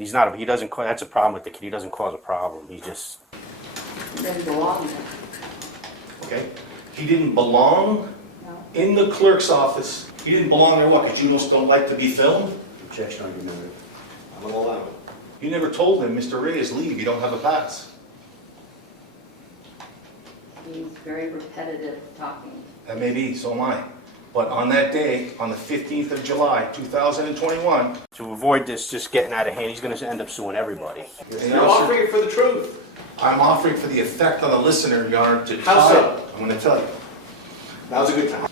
He's not. He doesn't. That's a problem with the kid. He doesn't cause a problem. He just. He doesn't belong there. Okay? He didn't belong No. in the clerk's office. He didn't belong there, what, because you don't like to be filmed? Objection argumentative. I'm gonna allow it. You never told him, Mr. Reyes, leave, you don't have a pass. He's very repetitive talking. That may be, so am I. But on that day, on the 15th of July, 2021. To avoid this just getting out of hand, he's going to end up suing everybody. You're offering it for the truth. I'm offering for the effect on the listener, Your Honor, to How so? I'm gonna tell you. Now's a good time.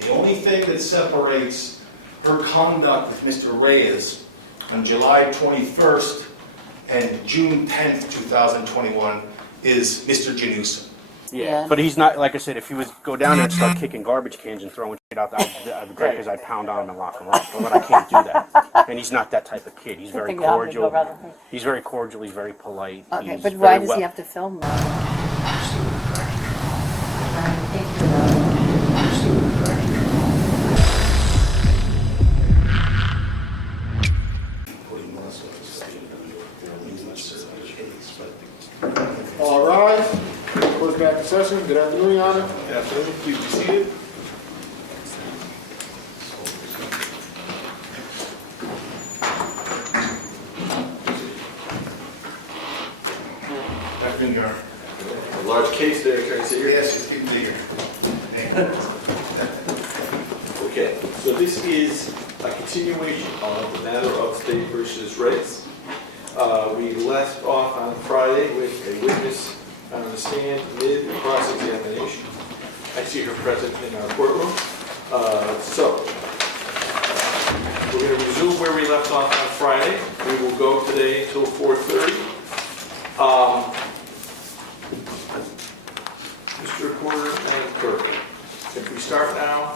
The only thing that separates her conduct with Mr. Reyes on July 21st and June 10th, 2021 is Mr. Janusa. Yeah. But he's not, like I said, if he was go down there and start kicking garbage cans and throwing shit out, I'd regret because I'd pound on him and lock him up. But I can't do that. And he's not that type of kid. He's very cordial. He's very cordial. He's very polite. Okay, He's but why very does he have to film that? All rise. Court's back in session. Good afternoon, Your Honor. Good afternoon. Please be seated. Afternoon, Your Honor. A large case there, Attorney Seeger. Yes, it's getting bigger. Okay, so this is a continuation of the matter of State versus Reyes. We left off on Friday with a witness on the stand mid-cross-examination. I see her present in our courtroom. So, we're going to resume where we left off on Friday. We will go today until 4:30. Mr. Recorder and Clerk, if we start now,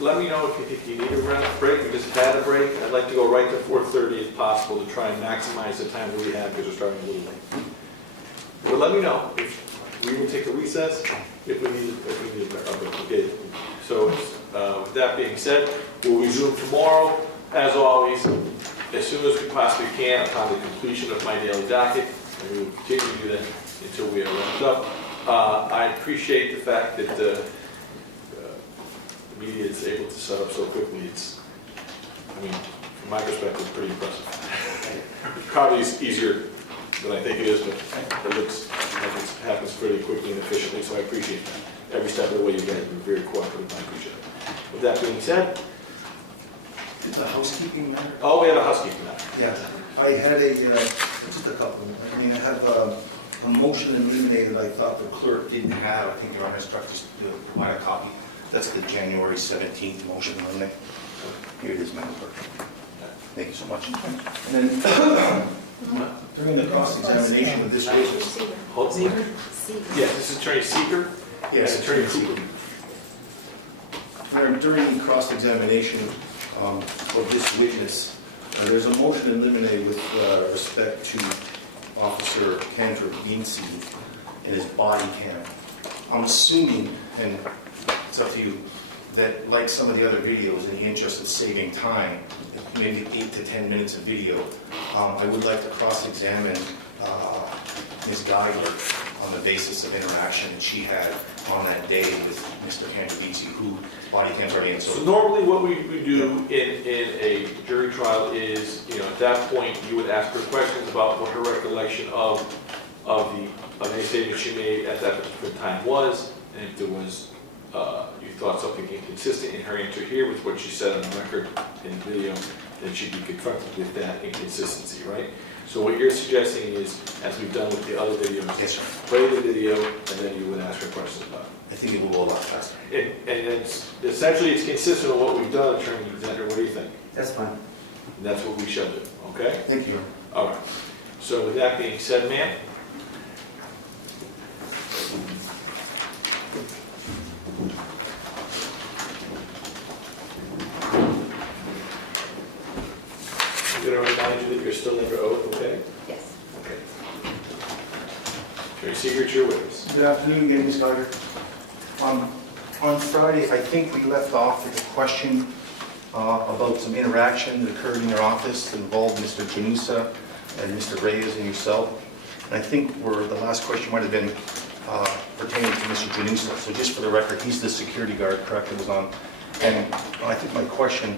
let me know if you think you need a break. We just had a break. I'd like to go right to 4:30 if possible to try and maximize the time that we have because we're starting a little late. But let me know if we will take a recess if we need a break. Okay. So with that being said, we'll resume tomorrow as always as soon as we possibly can upon the completion of my daily docket, and we will continue to do that until we are wrapped up. I appreciate the fact that the media is able to set up so quickly. It's, I mean, from my perspective, pretty impressive. It probably is easier than I think it is, but it looks like it happens pretty quickly and efficiently, so I appreciate that. Every step of the way you guys have been very cooperative, I appreciate it. With that being said, It's a housekeeping matter? oh, we have a housekeeping matter. Yeah, I had just a couple. I mean, I have a motion eliminated I thought the clerk didn't have. I think Your Honor instructed us to provide a copy. That's the January 17th motion eliminate. Here it is, Madam Clerk. Thank you so much. And then during the cross-examination of this witness. Hold Seeger? Yes, this is Attorney Seeger. Yes, Attorney Cooper. During the cross-examination of this witness, there's a motion eliminated with respect to Officer Kendra Beansey and his body cam. I'm assuming, and it's up to you, that like some of the other videos, in the interest of saving time, maybe 8 to 10 minutes of video, I would like to cross-examine Ms. Geigler on the basis of interaction that she had on that day with Mr. Cantabisi, who body cams are in. So normally what we do in a jury trial is, at that point, you would ask her questions about what her recollection of any statement she made at that particular time was, and if there was, you thought something inconsistent in her answer here with what she said on the record in the video, then she'd be confronted with that inconsistency, right? So what you're suggesting is, as we've done with the other videos, Yes, sir. play the video, and then you would ask her questions about it. I think it will go a lot faster. And essentially, it's consistent with what we've done, Attorney Alexander. What do you think? That's fine. And that's what we shall do, okay? Thank you. All right. So with that being said, ma'am? I'm going to remind you that you're still under oath, okay? Yes. Okay. Attorney Seeger, it's your witness. Good afternoon again, Ms. Geiger. On Friday, I think we left off with a question about some interaction that occurred in your office that involved Mr. Janusa and Mr. Reyes and yourself. And I think the last question might have been pertaining to Mr. Janusa. So just for the record, he's the security guard, correct, that was on. And I think my question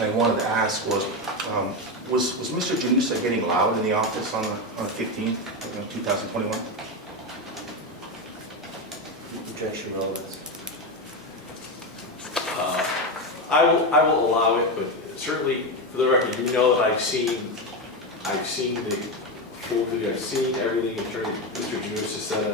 I wanted to ask was Mr. Janusa getting loud in the office on the 15th, 2021? Objection, relevance. I will allow it, but certainly, for the record, you know that I've seen the full video, I've seen everything Attorney Mr. Janusa said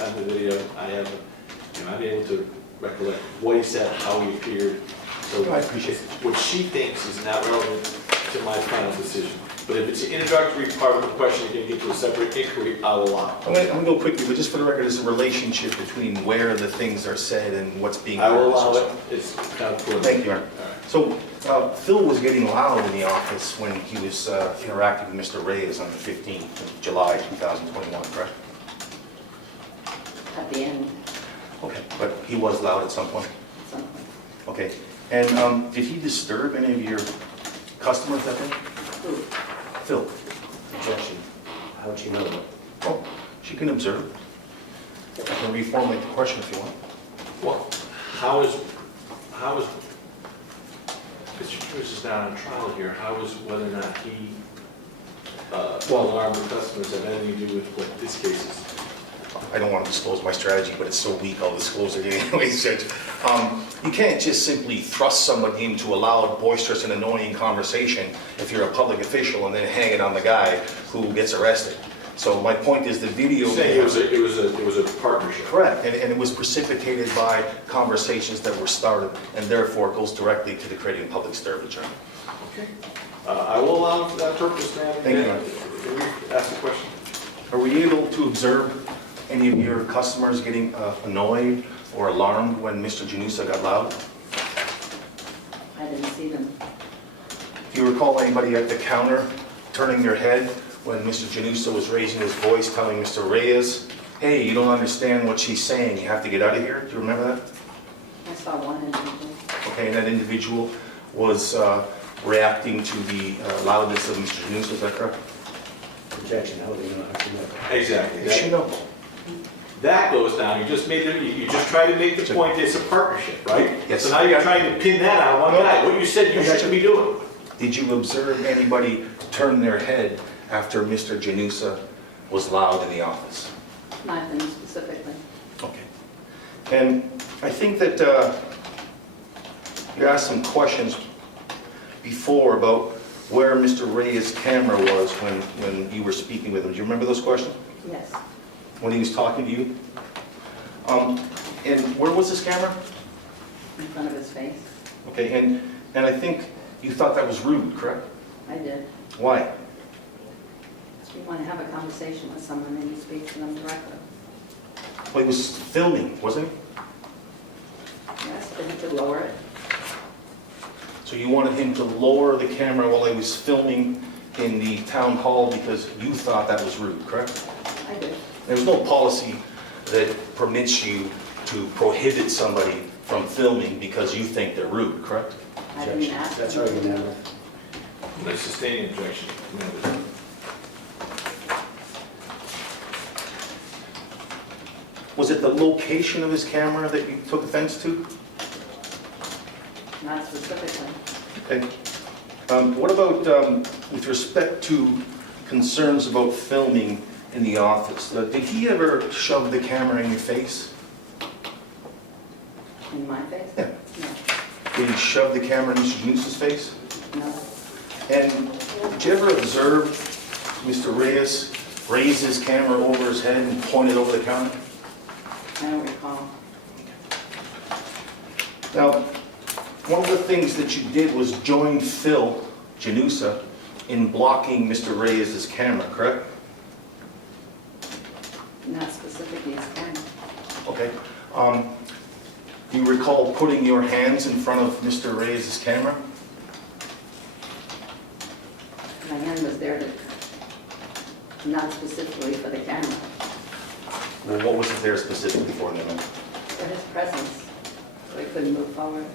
on the video. I'm able to recollect what he said, how he appeared. So I appreciate it. what she thinks is not relevant to my final decision. But if it's an introductory part of the question, you're going to get to a separate inquiry, I'll allow. I'm going to go quickly, but just for the record, there's a relationship between where the things are said and what's being I heard. will allow it. It's kind of cool. Thank you, Aaron. All right. So Phil was getting loud in the office when he was interacting with Mr. Reyes on the 15th of July 2021, correct? At the end, Okay, but he was loud at some point? something. Okay, and did he disturb any of your customers that day? Who? Phil? Objection. How'd you know that? Oh, she can observe. I can reformulate the question if you want. Well, how is Mr. Cruz is not on trial here, how is whether or not he alarmed the customers have anything to do with what this case is? I don't want to disclose my strategy, but it's so weak, I'll disclose it anyway, Judge. You can't just simply thrust somebody into a loud, boisterous, and annoying conversation if you're a public official and then hang it on the guy who gets arrested. So my point is the video... You're saying it was a partnership. Correct, and it was precipitated by conversations that were started, and therefore it goes directly to the creating public disturbance. Okay. I will allow for that purpose, ma'am. Thank you. Can we ask the question? Are we able to observe any of your customers getting annoyed or alarmed when Mr. Janusa got loud? I didn't see them. Do you recall anybody at the counter turning their head when Mr. Janusa was raising his voice, telling Mr. Reyes, hey, you don't understand what she's saying, you have to get out of here? Do you remember that? I saw one individual. Okay, and that individual was reacting to the loudness of Mr. Janusa, is that correct? Objection, how do you know? How'd you know? Exactly. Yes, she knows. That goes down, you just tried to make the point it's a partnership, right? Yes. So now you're trying to pin that on one guy, what you said you shouldn't be doing. Did you observe anybody turn their head after Mr. Janusa was loud in the office? Nothing specifically. Okay. And I think that you asked some questions before about where Mr. Reyes' camera was when you were speaking with him. Do you remember those questions? Yes, When he was talking to you? And where was his camera? in front of his face. Okay, and I think you thought that was rude, correct? I did. Why? You want to have a conversation with someone and you speak to them directly. Well, he was filming, wasn't he? Yes, but you could lower it. So you wanted him to lower the camera while he was filming in the town hall because you thought that was rude, correct? I did. There's no policy that permits you to prohibit somebody from filming because you think they're rude, correct? I didn't ask. That's them. argument. No sustaining objection. Was it the location of his camera that you took offense to? Not specifically. Okay. What about with respect to concerns about filming in the office? Did he ever shove the camera in your face? In my face? Yeah. No. Did he shove the camera in Mr. Janusa's face? No. And did you ever observe Mr. Reyes raise his camera over his head and point it over the counter? I don't recall. Now, one of the things that you did was join Phil Janusa in blocking Mr. Reyes' camera, correct? Not specifically his camera. Okay. Do you recall putting your hands in front of Mr. Reyes' camera? My hand was there to, not specifically for the camera, Well, what was it there specifically for, then? for his presence, so he couldn't move forward.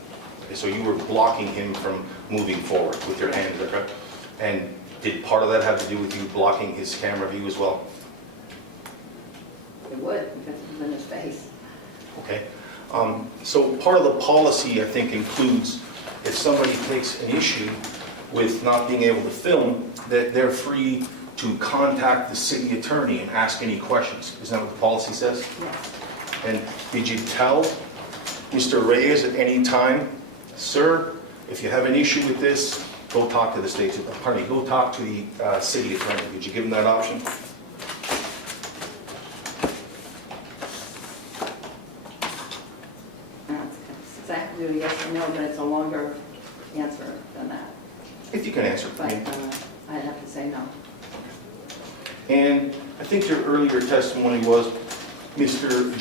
So you were blocking him from moving forward with your hand, is that correct? And did part of that have to do with you blocking his camera view as well? It would, because it was in his face. Okay. So part of the policy, I think, includes if somebody takes an issue with not being able to film, that they're free to contact the city attorney and ask any questions. Isn't that what the policy says? Yes. And did you tell Mr. Reyes at any time, sir, if you have an issue with this, go talk to the state, pardon me, go talk to the city attorney? Did you give him that option? It's exactly a yes or no, but it's a longer answer than that. If you can answer. But I'd have to say no. And I think your earlier testimony was Mr.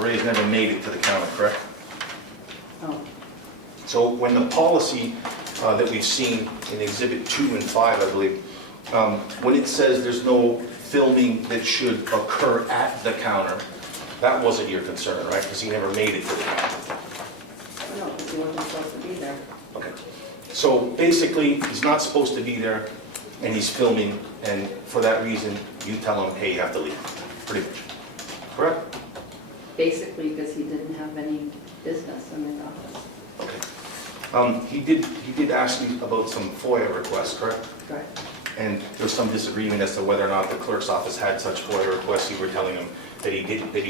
Reyes never made it to the counter, correct? Oh, So when the policy that we've seen in Exhibit 2 and 5, I believe, when it says there's no filming that should occur at the counter, that wasn't your concern, right? Because he never made it to the counter. no, because he wasn't supposed to be there. Okay. So basically, he's not supposed to be there, and he's filming, and for that reason, you tell him, hey, you have to leave, pretty much. Correct? Basically, because he didn't have any business in his office. Okay. He did ask you about some FOIA requests, correct? Correct. And there was some disagreement as to whether or not the clerk's office had such FOIA requests. You were telling him that you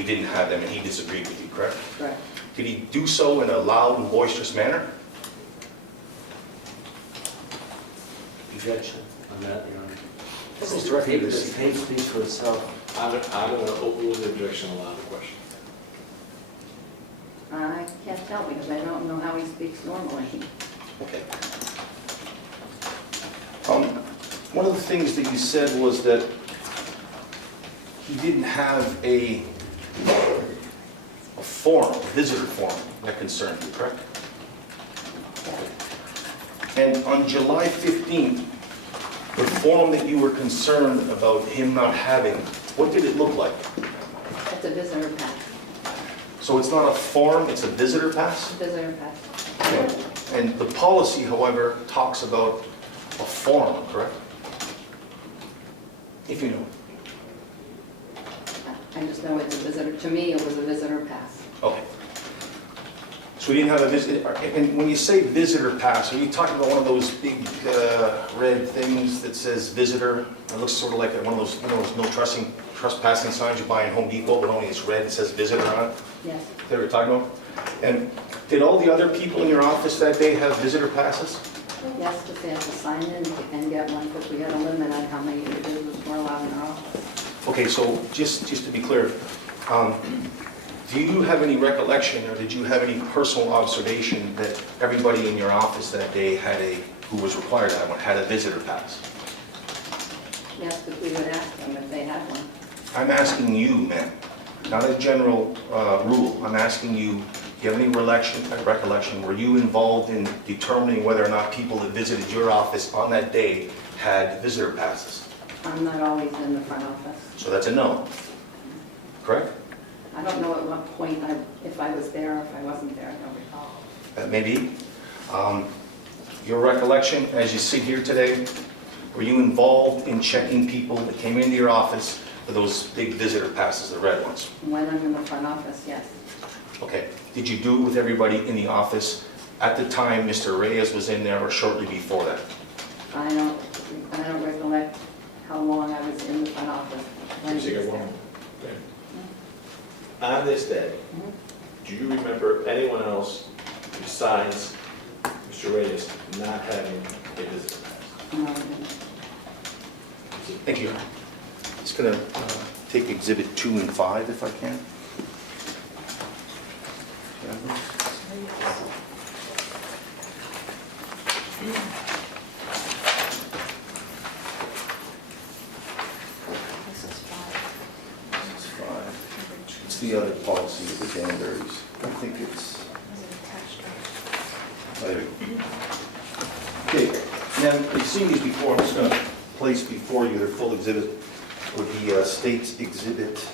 didn't have them, and he disagreed with you, correct? Correct. Did he do so in a loud and boisterous manner? Objection on that, Your Honor. This is directly to the The tape speaks for itself. I'm going to overrule the objection and allow the question. I can't tell because I don't know how he speaks normally. Okay. One of the things that you said was that he didn't have a form, a visitor form that concerned you, correct? And on July 15th, the form that you were concerned about him not having, what did it look like? It's a visitor pass. So it's not a form, it's a visitor pass? Visitor pass. And the policy, however, talks about a form, correct? If you know. I just know it's a visitor, to me, it was a visitor pass. Okay. So we didn't have a visitor, and when you say visitor pass, are you talking about one of those big red things that says visitor? It looks sort of like one of those, you know, those no trespassing signs you buy in Home Depot, but only it's red, it says visitor on it? Yes. Is that what you're talking about? And did all the other people in your office that day have visitor passes? Yes, because they have to sign in and get one, because we had a limit on how many individuals were allowed in our office. Okay, so just to be clear, do you have any recollection, or did you have any personal observation that everybody in your office that day who was required to have one, had a visitor pass? Yes, because we would ask them if they had one. I'm asking you, ma'am, not a general rule. I'm asking you, do you have any recollection, were you involved in determining whether or not people that visited your office on that day had visitor passes? I'm not always in the front office. So that's a no, correct? I don't know at what point, if I was there or if I wasn't there, I don't recall. That may be. Your recollection, as you sit here today, were you involved in checking people that came into your office for those big visitor passes, the red ones? When I'm in the front office, yes. Okay. Did you do it with everybody in the office at the time Mr. Reyes was in there or shortly before that? I don't recollect how long I was in the front office. when he was there. Okay. On this day, do you remember anyone else besides Mr. Reyes not having a visitor pass? No, I didn't. Thank you. Just going to take Exhibit 2 and 5 if I can. This is 5. It's the other policy of the Danburys. I think it's... Oh, there we go. Okay, now you've seen these before. I'm just going to place before you their full exhibit with the state's exhibit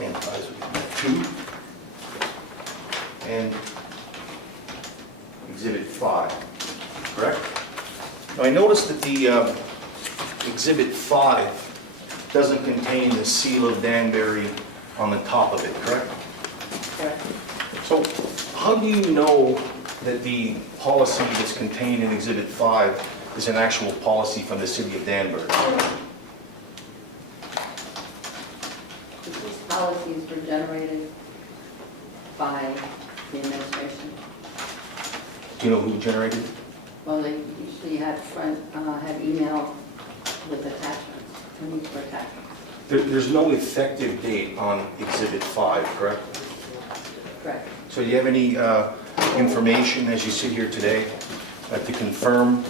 and 2. And Exhibit 5, correct? Now, I noticed that the Exhibit 5 doesn't contain the seal of Danbury on the top of it, correct? Correct. So how do you know that the policy that's contained in Exhibit 5 is an actual policy from the city of Danbury? These policies were generated by the administration. Do you know who generated it? Well, they usually had email with attachments, links for attachments. There's no effective date on Exhibit 5, correct? Correct. So do you have any information as you sit here today to confirm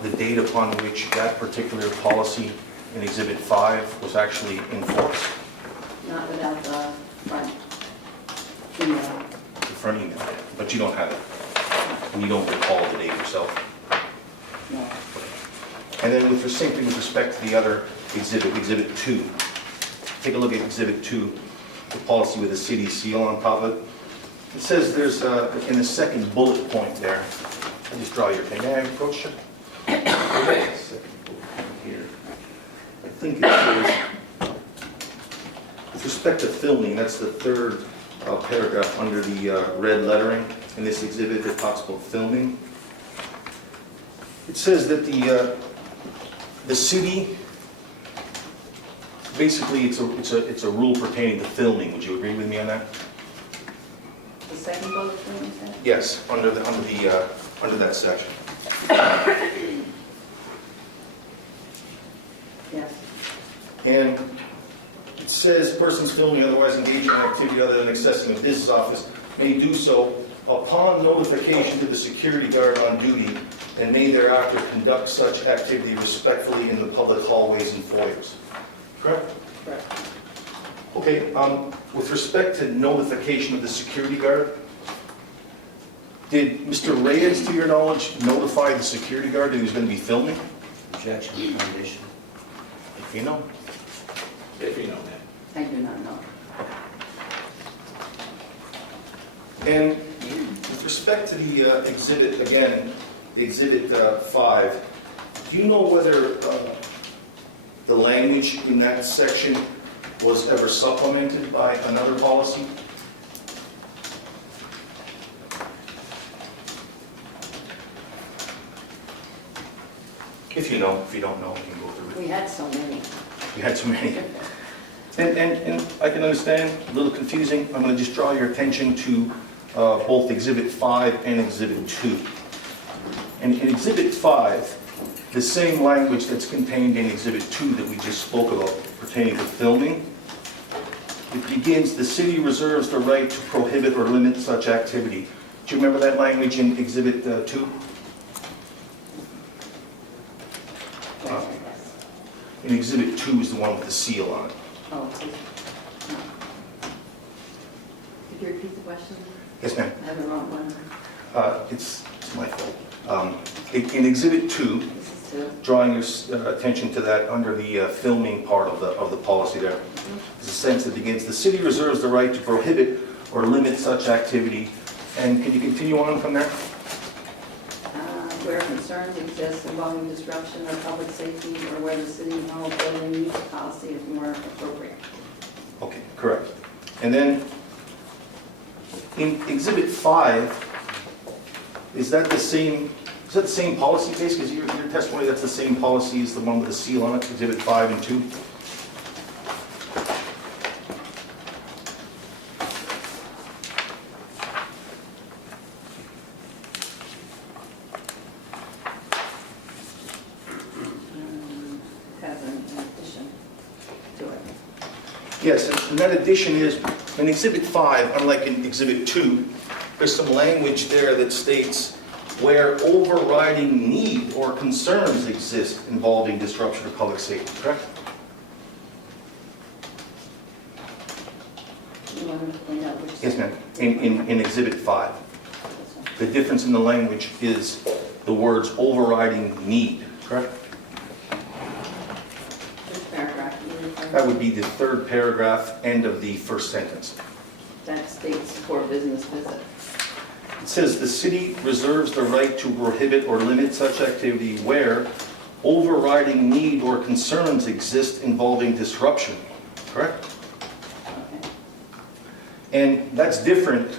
the date upon which that particular policy in Exhibit 5 was actually enforced? Not without the front email. The front email, but you don't have it, and you don't recall the date yourself. No. And then with same thing with respect to the other exhibit, Exhibit 2. Take a look at Exhibit 2, the policy with the city seal on top of it. It says there's, in the second bullet point there, I'll just draw your thing. May I approach it? Second bullet point here. I think it says, with respect to filming, that's the third paragraph under the red lettering in this exhibit that talks about filming. It says that the city, basically it's a rule pertaining to filming. Would you agree with me on that? The second bullet point, you said? Yes, under that section. Yes. And it says persons filming otherwise engaging in activity other than accessing a business office may do so upon notification to the security guard on duty and may thereafter conduct such activity respectfully in the public hallways and foyers. Correct? Correct. Okay, with respect to notification of the security guard, did Mr. Reyes, to your knowledge, notify the security guard that he was going to be filming? Objection, foundation. If you know. If you know that. I do not know. And with respect to the exhibit, again, Exhibit 5, do you know whether the language in that section was ever supplemented by another policy? If you know, if you don't know, you can go through it. We had so many. You had too many. And I can understand, a little confusing. I'm going to just draw your attention to both Exhibit 5 and Exhibit 2. And in Exhibit 5, the same language that's contained in Exhibit 2 that we just spoke about pertaining to filming, it begins, the city reserves the right to prohibit or limit such activity. Do you remember that language in Exhibit 2? Yes. In Exhibit 2 is the one with the seal on it. Oh, please. No. Could you repeat the question? Yes, ma'am. I have the wrong one. It's my fault. In Exhibit 2, This is two. drawing your attention to that under the filming part of the policy there. There's a sentence that begins, the city reserves the right to prohibit or limit such activity. And can you continue on from there? Where concerns exist involving disruption of public safety or where the city hall building use policy is more appropriate. Okay, correct. And then in Exhibit 5, is that the same policy case? Because your testimony, that's the same policy as the one with the seal on it, Exhibit 5 and 2? Has an addition to it. Yes, and that addition is, in Exhibit 5, unlike in Exhibit 2, there's some language there that states where overriding need or concerns exist involving disruption of public safety, correct? You want to point out which? Yes, ma'am. In Exhibit 5. The difference in the language is the words overriding need, correct? Which paragraph are you referring to? That would be the third paragraph, end of the first sentence. That states for business visit. It It says, "The city reserves the right to prohibit or limit such activity where overriding need or concerns exist involving disruption." Correct? Okay. And that's different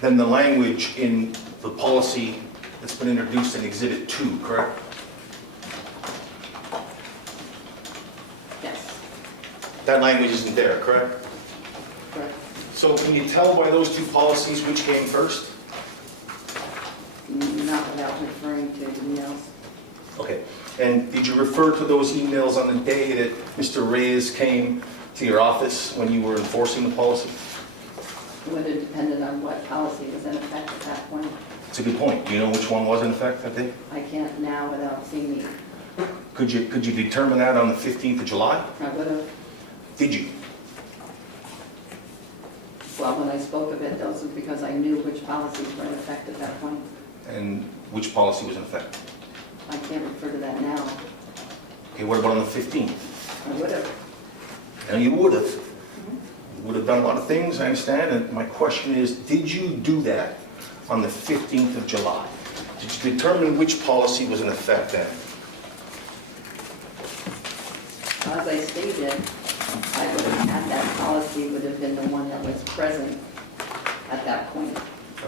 than the language in the policy that's been introduced in Exhibit 2, correct? Yes, That language isn't there, correct? correct. So can you tell by those two policies which came first? Not without referring to emails. Okay. And did you refer to those emails on the day that Mr. Reyes came to your office when you were enforcing the policy? It would have depended on what policy was in effect at that point. It's a good point. Do you know which one was in effect that day? I can't now without seeing the, Could you determine that on the 15th of July? I would have, Did you? well, when I spoke of it, those were because I knew which policies were in effect at that point. And which policy was in effect? I can't refer to that now. Okay, what about on the 15th? I would have. And you would have. You would have done a lot of things, I understand, and my question is, did you do that on the 15th of July? Did you determine which policy was in effect then? As I stated, I would have had that policy would have been the one that was present at that point.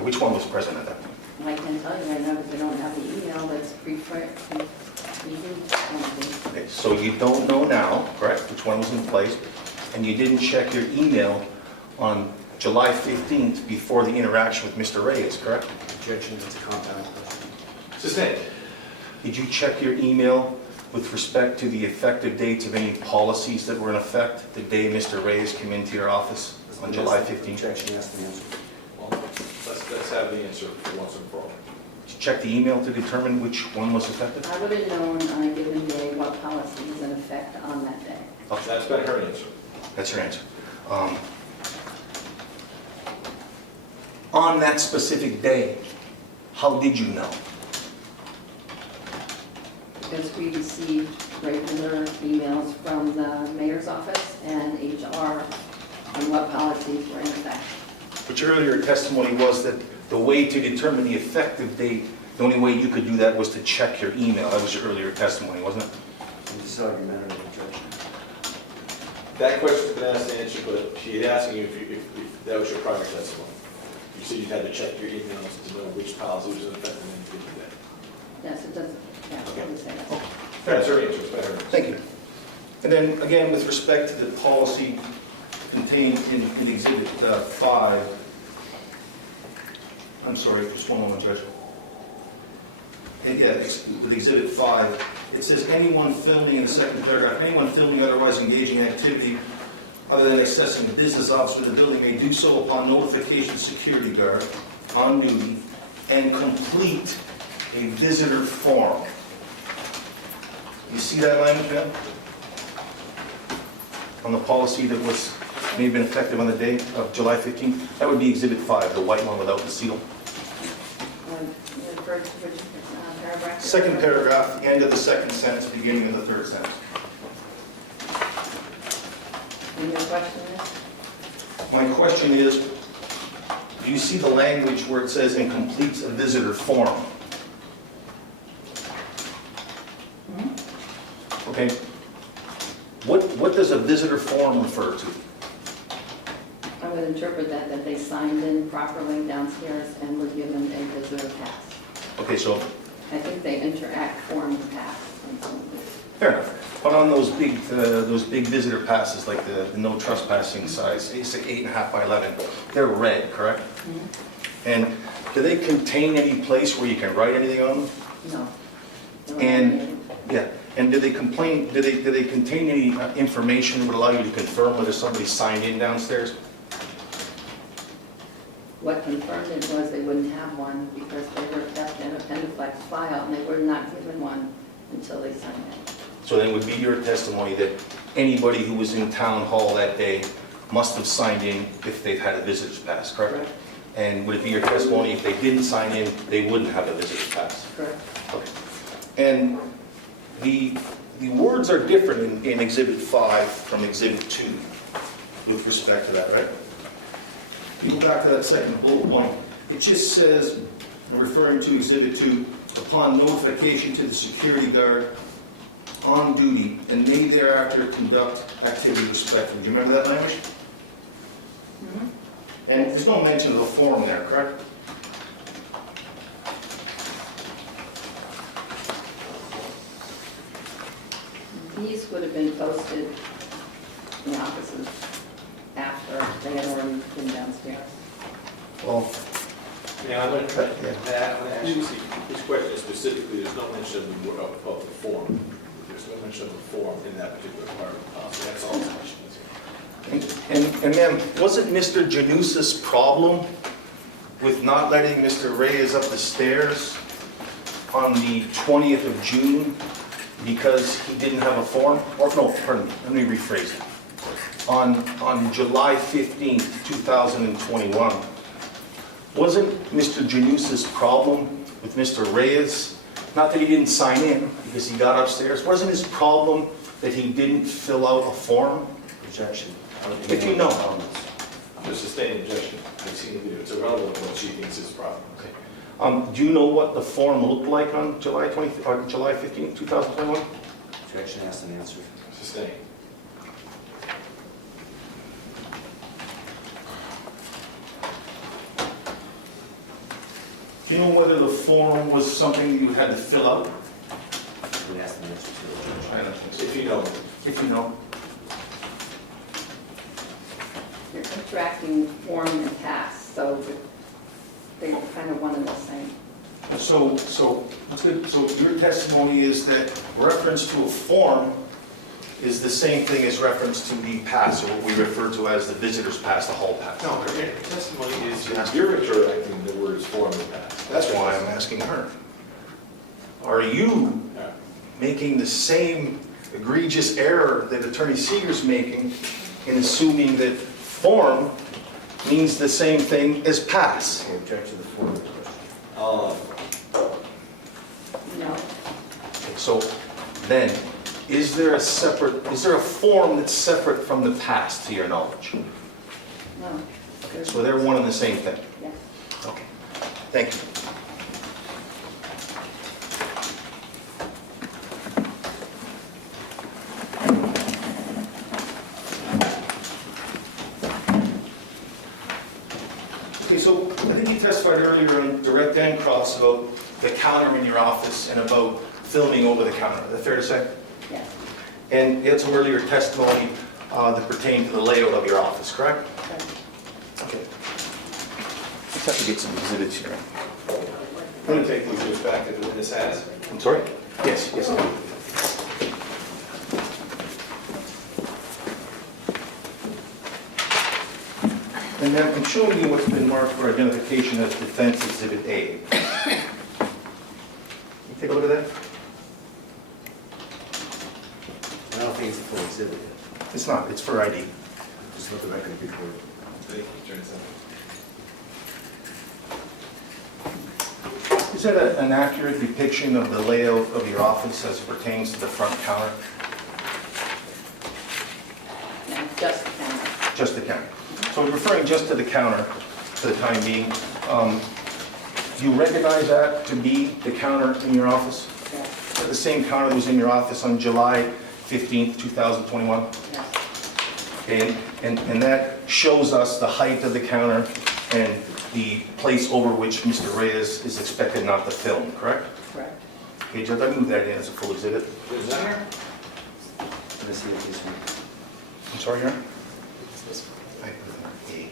Which one was present at that point? And I can tell you right now because I don't have the email that's Okay, so you don't know now, correct, which one was in place, and you didn't check your email on July 15th before the interaction with Mr. Reyes, correct? Objection, that's a compound question. Sustained. Did you check your email with respect to the effective dates of any policies that were in effect the day Mr. Reyes came into your office on July 15th? Objection, that's the answer. Well, let's have the answer for once and for all. Did you check the email to determine which one was effective? I would have known on a given day what policy was in effect on that day. That's been her answer. That's your answer. On that specific day, how did you know? Because we received regular emails from the mayor's office and HR on what policies were in effect. But your earlier testimony was that the way to determine the effective date, the only way you could do that was to check your email. That was your earlier testimony, wasn't it? And this argumentative objection. That question's been asked and answered, but she had asking you if that was your prior testimony. You said you had to check your emails to know which policy was in effect and then you did that. Yes, it does, yeah, I would say that. That's her answer, it's been her answer. Thank you. And then, again, with respect to the policy contained in Exhibit 5, I'm sorry, just one moment, Judge. And yeah, with Exhibit 5, it says anyone filming, in the second paragraph, anyone filming otherwise engaging in activity other than accessing the business office of the building may do so upon notification of security guard on duty and complete a visitor form. You see that language, Ben? On the policy that may have been effective on the day of July 15th? That would be Exhibit 5, the white one without the seal. Refer to which paragraph? Second paragraph, the end of the second sentence, beginning of the third sentence. And your question is? My question is, do you see the language where it says and completes a visitor form? Okay. What does a visitor form refer to? I would interpret that they signed in properly downstairs and were given a visitor pass. Okay, so, I think they interact form the pass. fair enough. But on those big visitor passes, like the no trespassing size, say 8.5 by 11, they're red, correct? And do they contain any place where you can write anything on them? No. No, And, yeah, and do they contain any information that would allow you to confirm whether somebody signed in downstairs? What confirmed it was they wouldn't have one because they were kept in a Pendaflex file and they were not given one until they signed in. So then would be your testimony that anybody who was in town hall that day must have signed in if they've had a visitor's pass, correct? Correct. And would it be your testimony if they didn't sign in, they wouldn't have a visitor's pass? Correct. Okay. And the words are different in Exhibit 5 from Exhibit 2 with respect to that, right? You go back to that second bullet point. It just says, I'm referring to Exhibit 2, upon notification to the security guard on duty and may thereafter conduct activity respectfully. Do you remember that language? Mhm. And there's no mention of the form there, correct? These would have been posted in the offices after they had already been downstairs. Well, Yeah, I'm going to try, Yeah. I'm going to actually see, this question specifically, there's no mention of the form. There's no mention of the form in that particular part of the policy. That's all the question is. and ma'am, wasn't Mr. Janusa's problem with not letting Mr. Reyes up the stairs on the 20th of June because he didn't have a form? Or no, pardon me, let me rephrase it. On July 15th, 2021, wasn't Mr. Janusa's problem with Mr. Reyes, not that he didn't sign in because he got upstairs, wasn't his problem that he didn't fill out a form? Objection. If you know. I'm just sustaining objection. I've seen the video. It's irrelevant what she thinks is problem. Okay. Do you know what the form looked like on July 15th, 2021? Objection asked and answered. Sustain. Do you know whether the form was something you had to fill out? We asked and answered to the judge. I don't think so. If you know. If you know. You're contracting form and pass, so they're kind of one and the same. So that's good. So your testimony is that reference to a form is the same thing as reference to the pass, or what we refer to as the visitor's pass, the hall pass. No, her testimony is you're interacting the words form and pass. That's why I'm asking her. Are you Yeah. making the same egregious error that Attorney Seeger's making in assuming that form means the same thing as pass? I object to the form of the question. No, So then, is there a form that's separate from the pass to your knowledge? no. Okay, so they're one and the same thing. Yes. Okay, thank you. Okay, so I think you testified earlier on direct and cross about the counter in your office and about filming over the counter. Is that fair to say? Yes. And you had some earlier testimony that pertained to the layout of your office, correct? Correct. Okay. Let's have to get some exhibits here. I'm going to take these years back that the witness has. I'm sorry? Yes, yes. And then I'm showing you what's been marked for identification as Defense Exhibit A. You take a look at that? I don't think it's a full exhibit yet. It's not, it's for ID. Just let the record be clear. Thank you, Attorney Senator. Is that an accurate depiction of the layout of your office as it pertains to the front counter? No, just the camera. Just the counter. So we're referring just to the counter for the time being. Do you recognize that to be the counter in your office? Yes. Is that the same counter that was in your office on July 15th, 2021? Yes. And that shows us the height of the counter and the place over which Mr. Reyes is expected not to film, correct? Correct. Okay, Judge, I move that in as a full exhibit. Is that her? Let me see if this one. I'm sorry, Your Honor? I put it in A.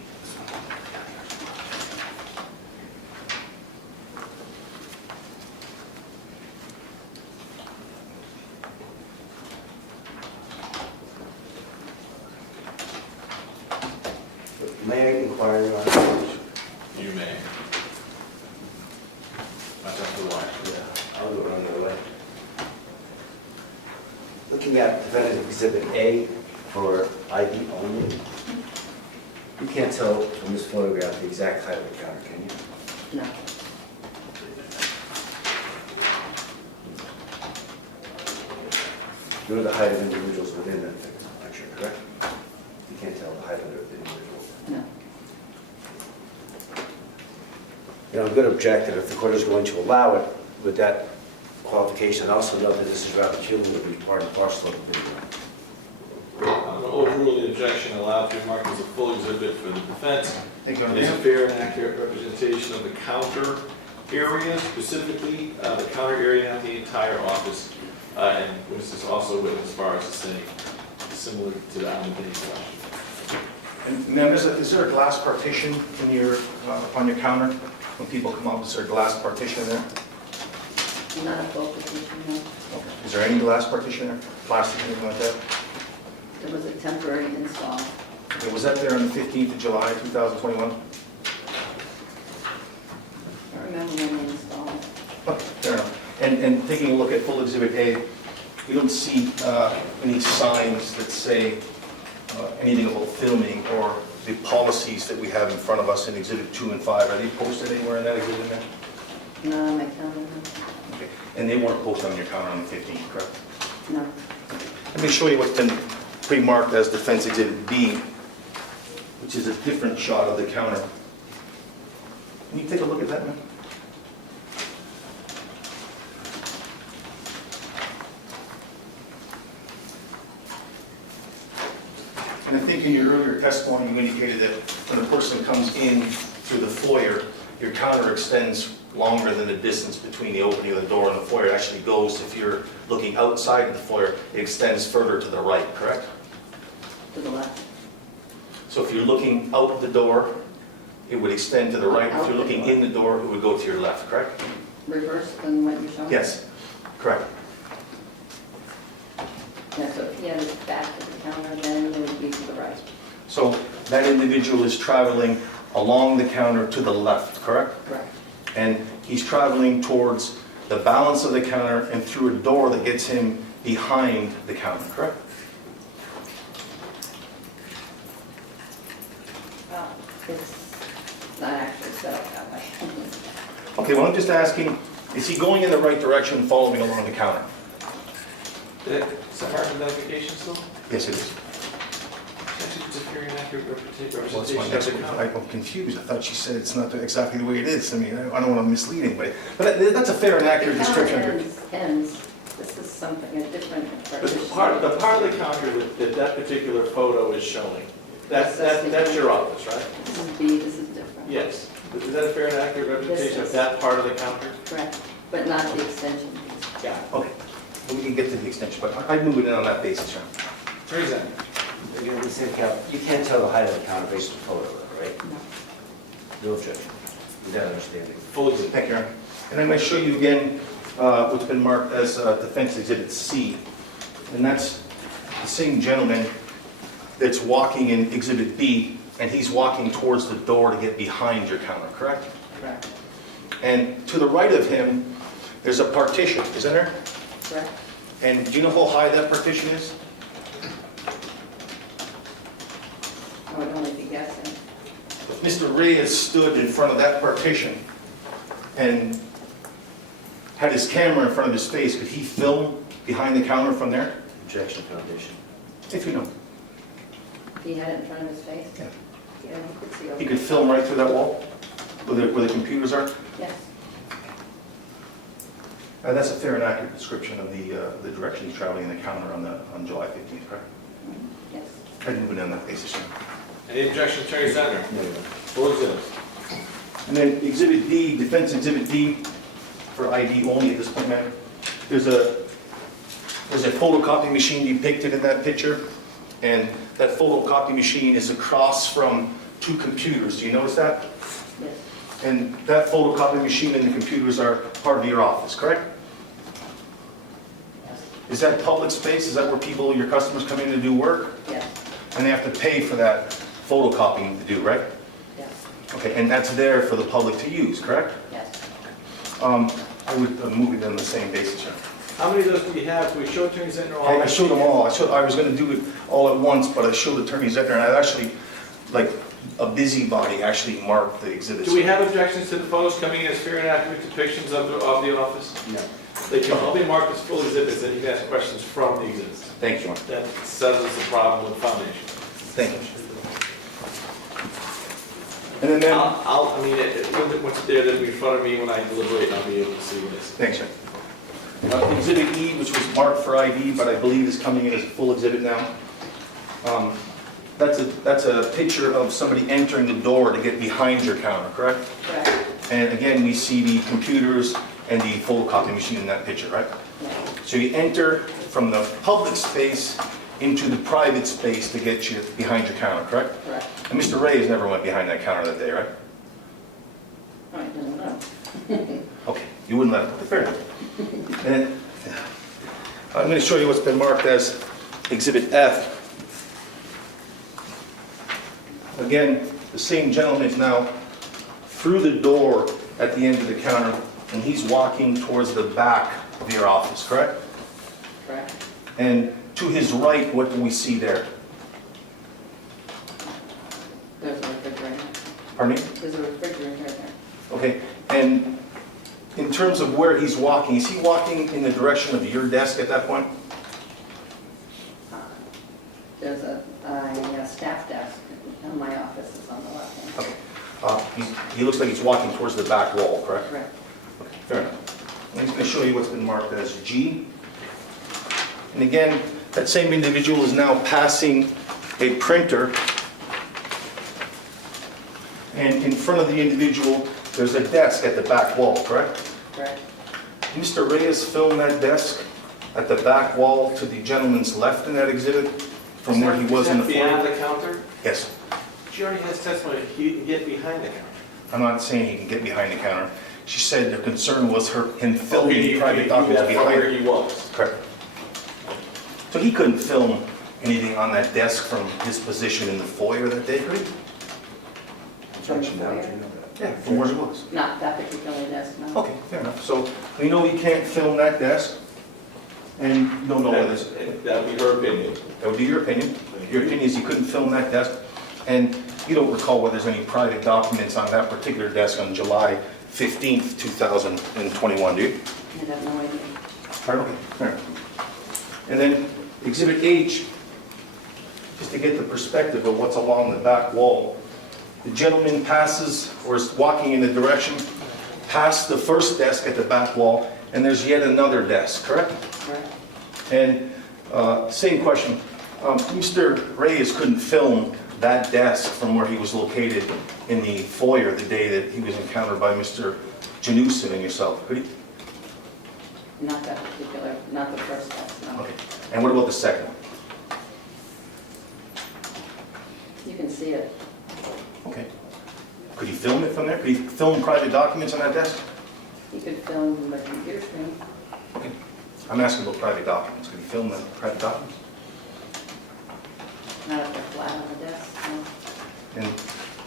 May I inquire, Your Honor? You may. That's up to the line. Yeah, I'll do it another way. Looking at Defendant Exhibit A for ID only, you can't tell from this photograph the exact height of the counter, can you? No. You know the height of individuals within that picture, correct? You can't tell the height of the individuals. No. You know, I'm going to object that if the court is going to allow it with that qualification, I also note that this is rather cumulatively part and parcel of the video. I'm going to overrule the objection and allow it to be marked as a full exhibit for the defense. Thank you, It is a fair and accurate representation of the counter area, specifically the counter area, not the entire office. And this is also written as far as the same, similar to the Allen-Denny question. And ma'am, is there a glass partition in your, on your counter? When people come up, is there a glass partition there? Not a full petition, no. Okay. Is there any glass partition there? Plastic, anything like that? It was a temporary install. Okay, was that there on the 15th of July, 2021? I remember when they installed it. Oh, fair enough. And taking a look at full exhibit A, we don't see any signs that say anything about filming or the policies that we have in front of us in exhibit 2 and 5. Are they posted anywhere in that exhibit, ma'am? Not on my calendar, Okay. And they weren't posted on your counter on the 15th, correct? no. Let me show you what's been pre-marked as defense exhibit B, which is a different shot of the counter. Can you take a look at that, ma'am? And I think in your earlier testimony, you indicated that when a person comes in through the foyer, your counter extends longer than the distance between the opening of the door and the foyer. It actually goes, if you're looking outside of the foyer, it extends further to the right, correct? To the left. So if you're looking out the door, it would extend to the right. If you're looking in the door, it would go to your left, correct? Reverse than what you're showing? Yes, correct. Yeah, so if he had his back to the counter, then it would be to the right. So that individual is traveling along the counter to the left, correct? Correct. And he's traveling towards the balance of the counter and through a door that gets him behind the counter, correct? Well, it's not actually set up that way. Okay, well, I'm just asking, is he going in the right direction following along the counter? Is that part of the identification still? Yes, it is. Actually, it's a very inaccurate Well, that's my representation next of the one. counter. I'm confused. I thought she said it's not exactly the way it is. I mean, I don't want to mislead anybody. But that's a fair and accurate The counter description. ends, this is something, a different But partition. the part of the counter that particular photo is showing, that's your office, right? This is B, this is different. Yes. Is that a fair and accurate representation of is. that part of the counter? Correct, but not the extension. Got it. Okay, well, we can get to the extension, but I'd move it in on that basis, John. Attorney Zimmer. Again, we said, Cal, you can't tell the height of the counter based on the photo, though, right? No. No objection. With that understanding. Full exhibit. Thank you, Aaron. And I'm going to show you again what's been marked as Defense Exhibit C. And that's the same gentleman that's walking in Exhibit B, and he's walking towards the door to get behind your counter, correct? Correct, And to the right of him, there's a partition, isn't there? correct. And do you know how high that partition is? I would only be guessing. If Mr. Reyes stood in front of that partition and had his camera in front of his face, could he film behind the counter from there? Objection, foundation. If you know. He had it in front of his face? Yeah. Yeah, he could see over. He could film right through that wall where the computers are? Yes, That's a fair and accurate description of the direction he's traveling in the counter on July 15th, correct? yes. I'd move it on that basis. Any objection, Attorney Zimmer? No, no. Full exhibit. And then Exhibit D, Defense Exhibit D, for ID only at this point, ma'am. There's a photocopy machine depicted in that picture, and that photocopy machine is across from two computers. Do you notice that? Yes, And that photocopy machine and the computers are part of your office, correct? yes, Is that public space? Is that where people, your customers come in to do work? yes, And they have to pay for that photocopying to do, right? yes, Okay, and that's there for the public to use, correct? yes. I would move it on the same basis, John. How many of those do we have? Do we show Attorney Zimmer all? I showed them all. I was going to do it all at once, but I showed Attorney Zettner, and I actually, like a busybody, actually marked the exhibits. Do we have objections to the photos coming in as fair and accurate depictions of the office? No. They can all be marked as full exhibits, and you can ask questions from the exhibits. Thank you. That settles the problem with foundation. Thank you. And then, I mean, once it's there, that'll be in front of me when I deliberate, and I'll be able to see what it is. thanks, sir. Exhibit E, which was marked for ID, but I believe is coming in as a full exhibit now. That's a picture of somebody entering the door to get behind your counter, correct? Correct. And again, we see the computers and the photocopy machine in that picture, right? Yeah. So you enter from the public space into the private space to get you behind your counter, correct? Correct. And Mr. Reyes never went behind that counter that day, right? I don't know. Okay, you wouldn't let him. Fair enough. And I'm going to show you what's been marked as Exhibit F. Again, the same gentleman is now through the door at the end of the counter, and he's walking towards the back of your office, correct? Correct. And to his right, what do we see there? There's a refrigerator. Pardon me? There's a refrigerator right there. Okay, and in terms of where he's walking, is he walking in the direction of your desk at that point? There's a staff desk, and my office is on the left hand. Okay. He looks like he's walking towards the back wall, correct? Correct. Okay, fair enough. I'm just going to show you what's been marked as G. And again, that same individual is now passing a printer. And in front of the individual, there's a desk at the back wall, correct? Correct. Mr. Reyes filmed that desk at the back wall to the gentleman's left in that exhibit from where he was in the Beyond foyer? the counter? Yes. She already has testimony, he can get behind the counter. I'm not saying he can get behind the counter. She said the concern was him filming Okay, private documents that's behind. where he was. Correct. So he couldn't film anything on that desk from his position in the foyer that day, could he? From the foyer? Yeah, from where he was. Not that particular desk, no. Okay, fair enough. So we know he can't film that desk, and you don't know whether it's... That would be her opinion. That would be your opinion. Your opinion is you couldn't film that desk, and you don't recall whether there's any private documents on that particular desk on July 15th, 2021, do you? I have no idea. Pardon? Okay, fair enough. And then Exhibit H, just to get the perspective of what's along the back wall. The gentleman passes, or is walking in the direction, past the first desk at the back wall, and there's yet another desk, correct? Correct. And same question. Mr. Reyes couldn't film that desk from where he was located in the foyer the day that he was encountered by Mr. Janusin and yourself, could he? Not that particular, not the first desk, no. Okay. And what about the second one? You can see it. Okay. Could he film it from there? Could he film private documents on that desk? You could film the computer screen. Okay. I'm asking about private documents. Could he film the private documents? Not if they're flat on the desk, no. And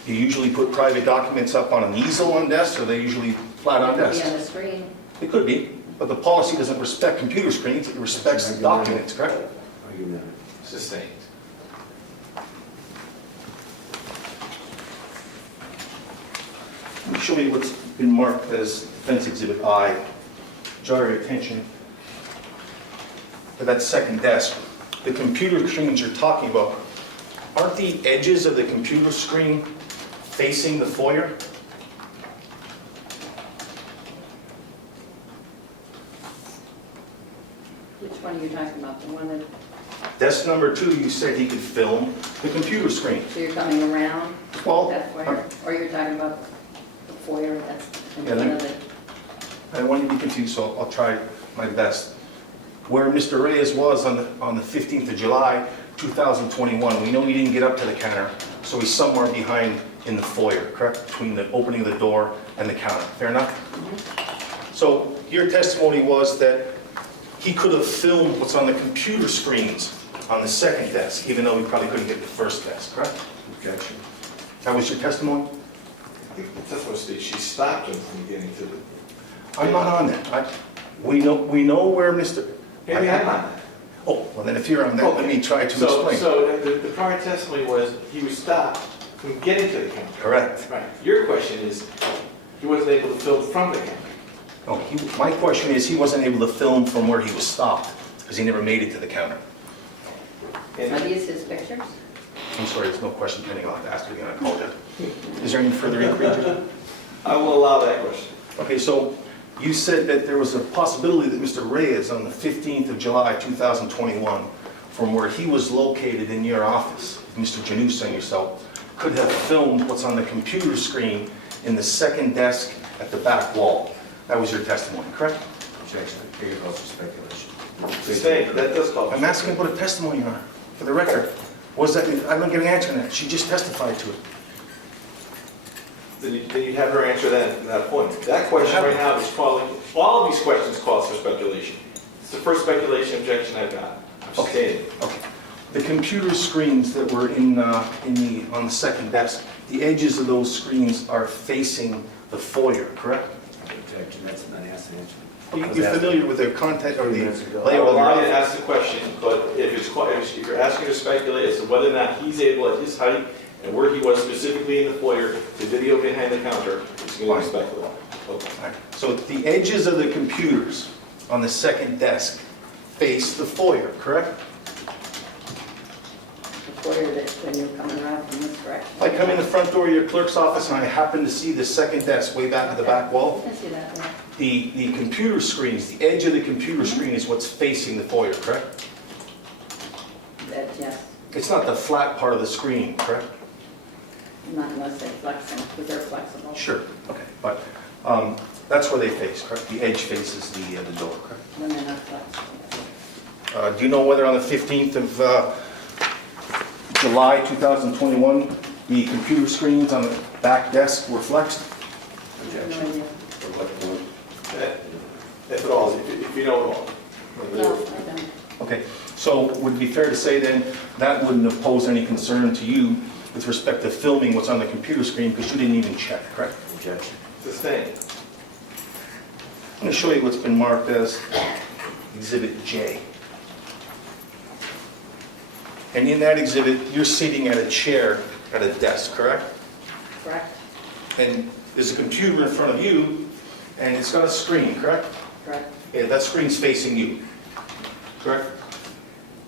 you usually put private documents up on an easel on desks, or they usually flat on It could be desks? on the screen. It could be, but the policy doesn't respect computer screens, it respects documents, correct? Sustained. Let me show you what's been marked as Defense Exhibit I. Draw your attention to that second desk. The computer screens you're talking about, aren't the edges of the computer screen facing the foyer? Which one are you talking about? The one that, Desk number 2, you said he could film the computer screen. so you're coming around Well, that foyer? Or you're talking about the foyer that's in Yeah, front let- of it? I don't want you to be confused, so I'll try my best. Where Mr. Reyes was on the 15th of July, 2021, we know he didn't get up to the counter, so he's somewhere behind in the foyer, correct? Between the opening of the door and the counter, fair enough? So your testimony was that he could have filmed what's on the computer screens on the second desk, even though he probably couldn't get the first desk, correct? Objection. That was your testimony? That's what she stopped him from getting to the. I'm not on that. We know where Mr. Maybe I'm on that. Oh, well then if you're on that, let me try to So, explain. so the prior testimony was he was stopped from getting to the counter. Correct. Right. Your question is, he wasn't able to film from the counter. No, my question is, he wasn't able to film from where he was stopped, because he never made it to the counter. Are these his pictures? I'm sorry, there's no question pending. I'll have to ask it again. I apologize. Is there any further inquiry? I will allow that question. Okay, so you said that there was a possibility that Mr. Reyes, on the 15th of July, 2021, from where he was located in your office, Mr. Janusa and yourself, could have filmed what's on the computer screen in the second desk at the back wall. That was your testimony, correct? Objection, I hear your calls for speculation. Sustained, that does call. I'm asking what a testimony on, for the record. Was that, I'm not getting an answer on that. She just testified to it. Then you have her answer that point. That question right now is calling, all of these questions calls for speculation. It's the first speculation objection I've got. I'm Okay. sustained. Okay. The computer screens that were on the second desk, the edges of those screens are facing the foyer, correct? Objection, that's not asked and answered. You're familiar with the content or the I layout will of your allow you to office? ask the question, but if you're asking to speculate as to whether or not he's able at his height and where he was specifically in the foyer to video behind the counter, it's going to be speculative. Okay. All right. So the edges of the computers on the second desk face the foyer, correct? The foyer that when you're coming around from this direction. If I come in the front door of your clerk's office and I happen to see the second desk way back at the back wall, I can see that, yeah. the computer screens, the edge of the computer screen is what's facing the foyer, correct? That, yes, It's not the flat part of the screen, correct? not unless they're flexing, because they're flexible. Sure, okay, but that's where they face, correct? The edge faces the door, correct? When they're not flexible. Do you know whether on the 15th of July 2021, the computer screens on the back desk were flexed? No idea. For what point? If at all, if you know at all. No, I don't. Okay, so would it be fair to say then, that wouldn't have posed any concern to you with respect to filming what's on the computer screen, because you didn't even check, correct? Objection. Sustained. I'm going to show you what's been marked as Exhibit J. And in that exhibit, you're sitting at a chair at a desk, correct? Correct, And there's a computer in front of you, and it's got a screen, correct? correct. Yeah, that screen's facing you, correct?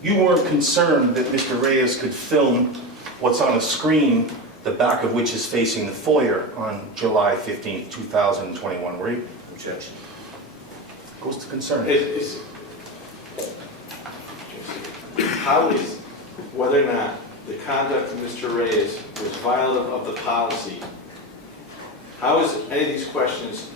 You weren't concerned that Mr. Reyes could film what's on a screen, the back of which is facing the foyer on July 15th, 2021, were you? Objection. Goes to concern. How is, whether or not the conduct of Mr. Reyes was violative of the policy, how is any of these questions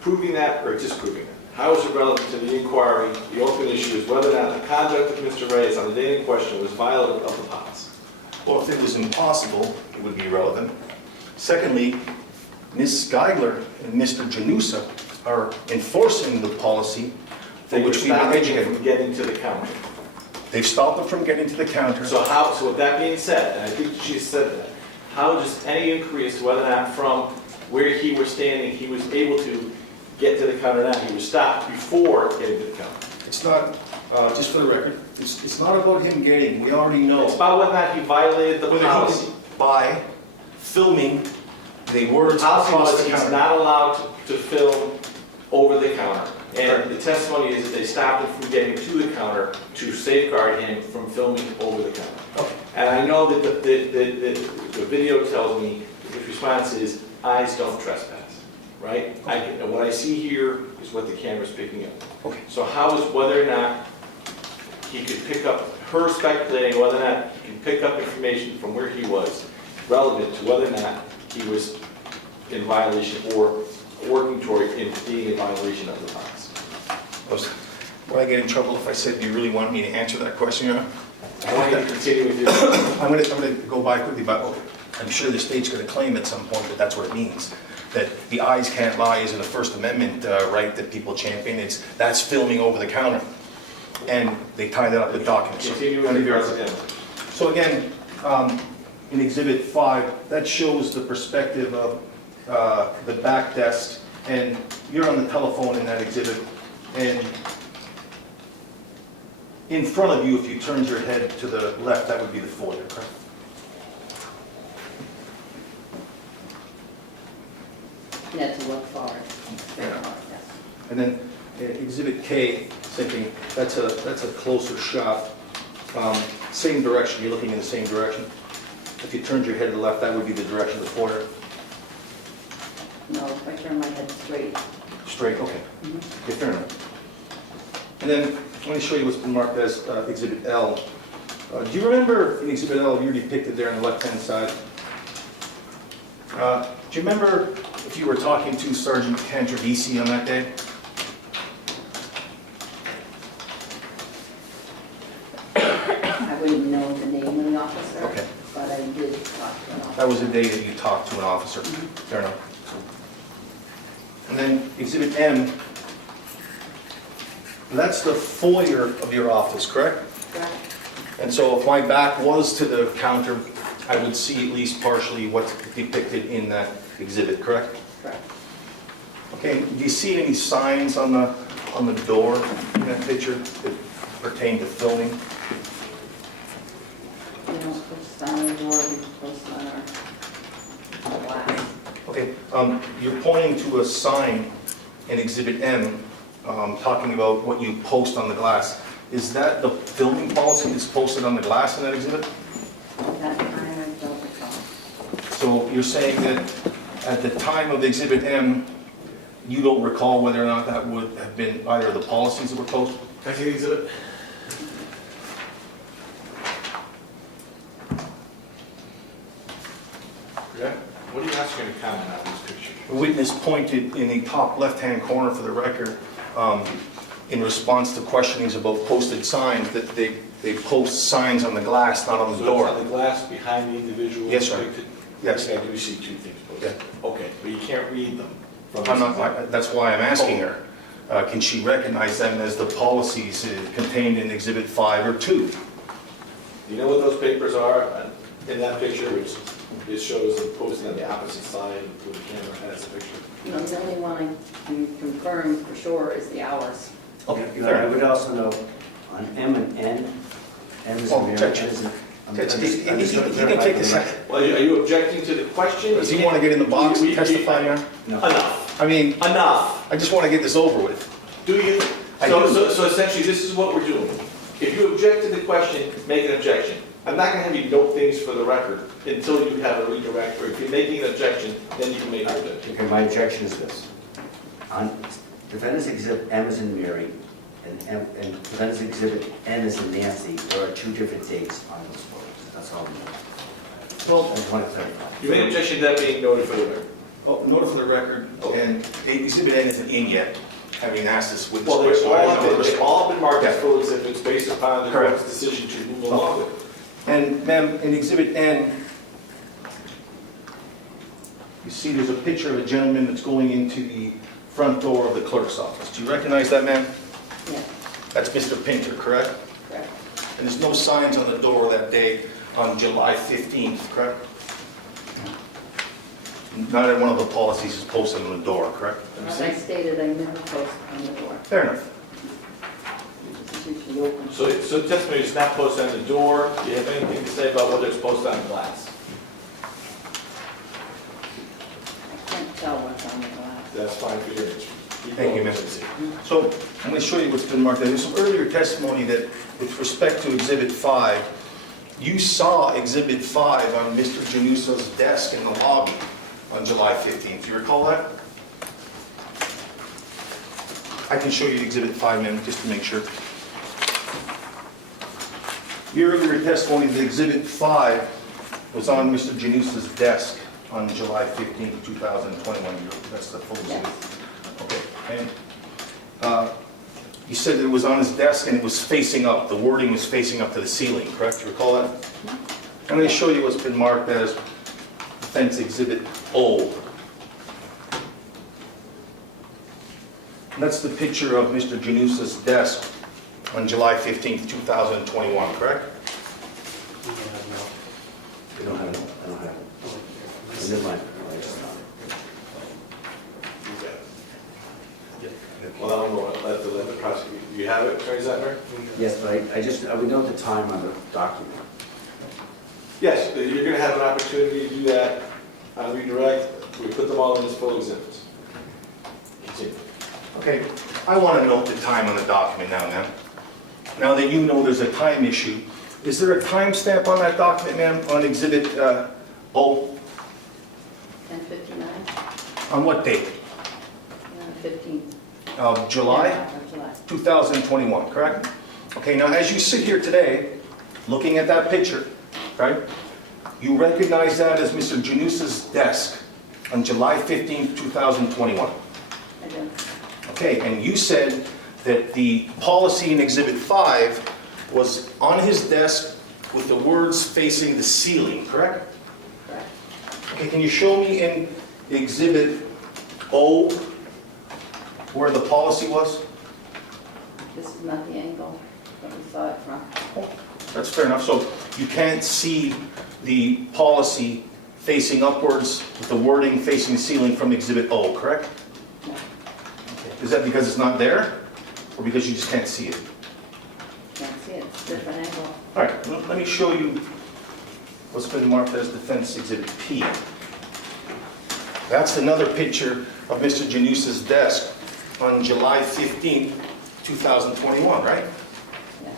proving that or disproving that? How is it relevant to the inquiry? The open issue is whether or not the conduct of Mr. Reyes on the day in question was violative of the policy. Well, if it was impossible, it would be irrelevant. Secondly, Ms. Geigler and Mr. Janusa are enforcing the policy for They were which we were stopping him educated. from getting to the counter. They've stopped them from getting to the counter. So with that being said, and I think she said that, how does any inquiry as to whether or not from where he was standing, he was able to get to the counter now? He was stopped before getting to the counter. It's not, just for the record, it's not about him getting, we already know. It's about whether or not he violated the Whether policy. he, by filming the words The policy across was the he's counter. not allowed to film over the counter. And the testimony is that they stopped him from getting to the counter to safeguard him from filming over the counter. Okay. And I know that the video tells me, his response is, eyes don't trespass, right? And what I see here is what the camera's picking up. Okay. So how is whether or not he could pick up, her speculating whether or not he can pick up information from where he was relevant to whether or not he was in violation or working toward being in violation of the policy. Would I get in trouble if I said you really want me to answer that question, Your Honor? I want you to continue with your, I'm gonna go by quickly, but I'm sure the state's gonna claim at some point that that's what it means. That the eyes can't lie isn't a First Amendment right that people champion, that's filming over the counter. And they tie that up with documents. continue with your again. So again, in Exhibit 5, that shows the perspective of the back desk, and you're on the telephone in that exhibit, and in front of you, if you turned your head to the left, that would be the foyer, correct? Yeah, to look forward. Straight forward, yes. And then Exhibit K, thinking, that's a closer shot Same direction, you're looking in the same direction. If you turned your head to the left, that would be the direction of the pointer. No, if I turn my head straight. Straight, okay. Okay, fair enough. And then, let me show you what's been marked as Exhibit L. Do you remember in Exhibit L, you're depicted there on the left-hand side? Do you remember if you were talking to Sergeant Cantor-DC on that day? I wouldn't know the name of the officer. Okay. But I did talk to an officer. That was the day that you talked to an officer. Fair enough. And then Exhibit M, that's the foyer of your office, correct? Correct. And so if my back was to the counter, I would see at least partially what's depicted in that exhibit, correct? Correct. Okay, do you see any signs on the door in that picture that pertain to filming? We don't post on the door, we post on our glass. Okay, you're pointing to a sign in Exhibit M, talking about what you post on the glass. Is that the filming policy that's posted on the glass in that exhibit? That time I don't recall. So you're saying that at the time of Exhibit M, you don't recall whether or not that would have been either of the policies that were posted? Can I see the exhibit? Yeah. What are you asking to comment on this picture? The witness pointed in the top left-hand corner for the record, in response to questionings about posted signs, that they post signs on the glass, not on the So door. it's on the glass behind the individual? Yes, sir. depicted? Yes. Okay, I do see two things posted. Okay, but you can't read them from I'm this. not, that's why I'm asking her. Can she recognize them as the policies contained in Exhibit 5 or 2? You know what those papers are in that picture, which it shows them posted on the opposite side where the camera has the picture? You know, the only one I can confirm for sure is the hours. Okay, You know, fair I enough. would also know on M and N, M is Oh, in there, touch N it. is in. Touch it. He can take this. Well, are you objecting to the question? Does he want to get in the box and testify now? No. Enough, I mean, enough. I just want to get this over with. Do you? I do. So essentially, this is what we're doing. If you object to the question, make an objection. I'm not going to have you note things for the record until you have a redirect, or if you're making an objection, then you can make an objection. Okay, my objection is this. On defendant's exhibit M is in Mary, and defendant's exhibit N is in Nancy, there are two different dates on those photos. That's all I'm doing. Well, I just want to clarify. You made an objection to that being noted for the record. oh, note for the record, and Exhibit N isn't in yet, having asked this witness Well, question. they've all been marked as Yeah. full exhibits based upon the Correct. court's decision to move along with it. And ma'am, in Exhibit N, you see there's a picture of a gentleman that's going into the front door of the clerk's office. Do you recognize that man? Yeah, That's Mr. Pinter, correct? correct. And there's no signs on the door that day on July 15th, correct? Neither one of the policies is posted on the door, correct? As I stated, I never post on the door. Fair enough. It's usually open. So testimony is not posted on the door. Do you have anything to say about whether it's posted on glass? I can't tell what's on the glass. That's fine for your answer. Thank you, ma'am. So I'm going to show you what's been marked there. There's some earlier testimony that with respect to Exhibit 5, you saw Exhibit 5 on Mr. Januso's desk in the lobby on July 15th. Do you recall that? I can show you Exhibit 5, ma'am, just to make sure. Your earlier testimony that Exhibit 5 was on Mr. Januso's desk on July 15th, 2021. That's the full exhibit. Yes. Okay, and you said it was on his desk and it was facing up, the wording was facing up to the ceiling, correct? You recall that? I'm going to show you what's been marked as Defense Exhibit O. And that's the picture of Mr. Janusa's desk on July 15th, 2021, correct? I don't have it. I don't have it. Never mind. I just found it. Well, I don't know, let the prosecutor, do you have it, Attorney Zentner? Yes, but I would note the time on the document. Yes, you're going to have an opportunity to do that on redirect. We put them all in as full exhibits. Continue. Okay, I want to note the time on the document now, ma'am. Now that you know there's a time issue, Is there a timestamp on that document, ma'am, on Exhibit O? 10:59, On what date? 15th. Of July? Of July. 2021, correct? Okay, now as you sit here today, looking at that picture, right? You recognize that as Mr. Janusa's desk on July 15, 2021. I do. Okay, and you said that the policy in Exhibit 5 was on his desk with the words facing the ceiling, correct? Correct. Okay, can you show me in Exhibit O where the policy was? This is not the angle that we saw it from. That's fair enough. So you can't see the policy facing upwards with the wording facing the ceiling from Exhibit O, correct? No. Okay. Is that because it's not there or because you just can't see it? Can't see it, it's a different angle. All right, well, let me show you what's been marked as Defense Exhibit P. That's another picture of Mr. Janusa's desk on July 15, 2021, right? Yes.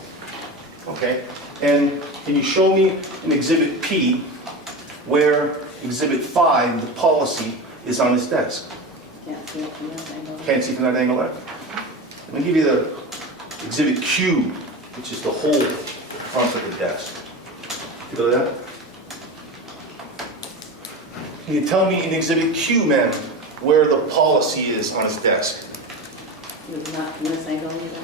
Okay, and can you show me in Exhibit P where Exhibit 5, the policy, is on his desk? Can't see it from this angle. Can't see from that angle there? Let me give you the Exhibit Q, which is the whole front of the desk. You go to that? Can you tell me in Exhibit Q, ma'am, where the policy is on his desk? It's not from this angle either.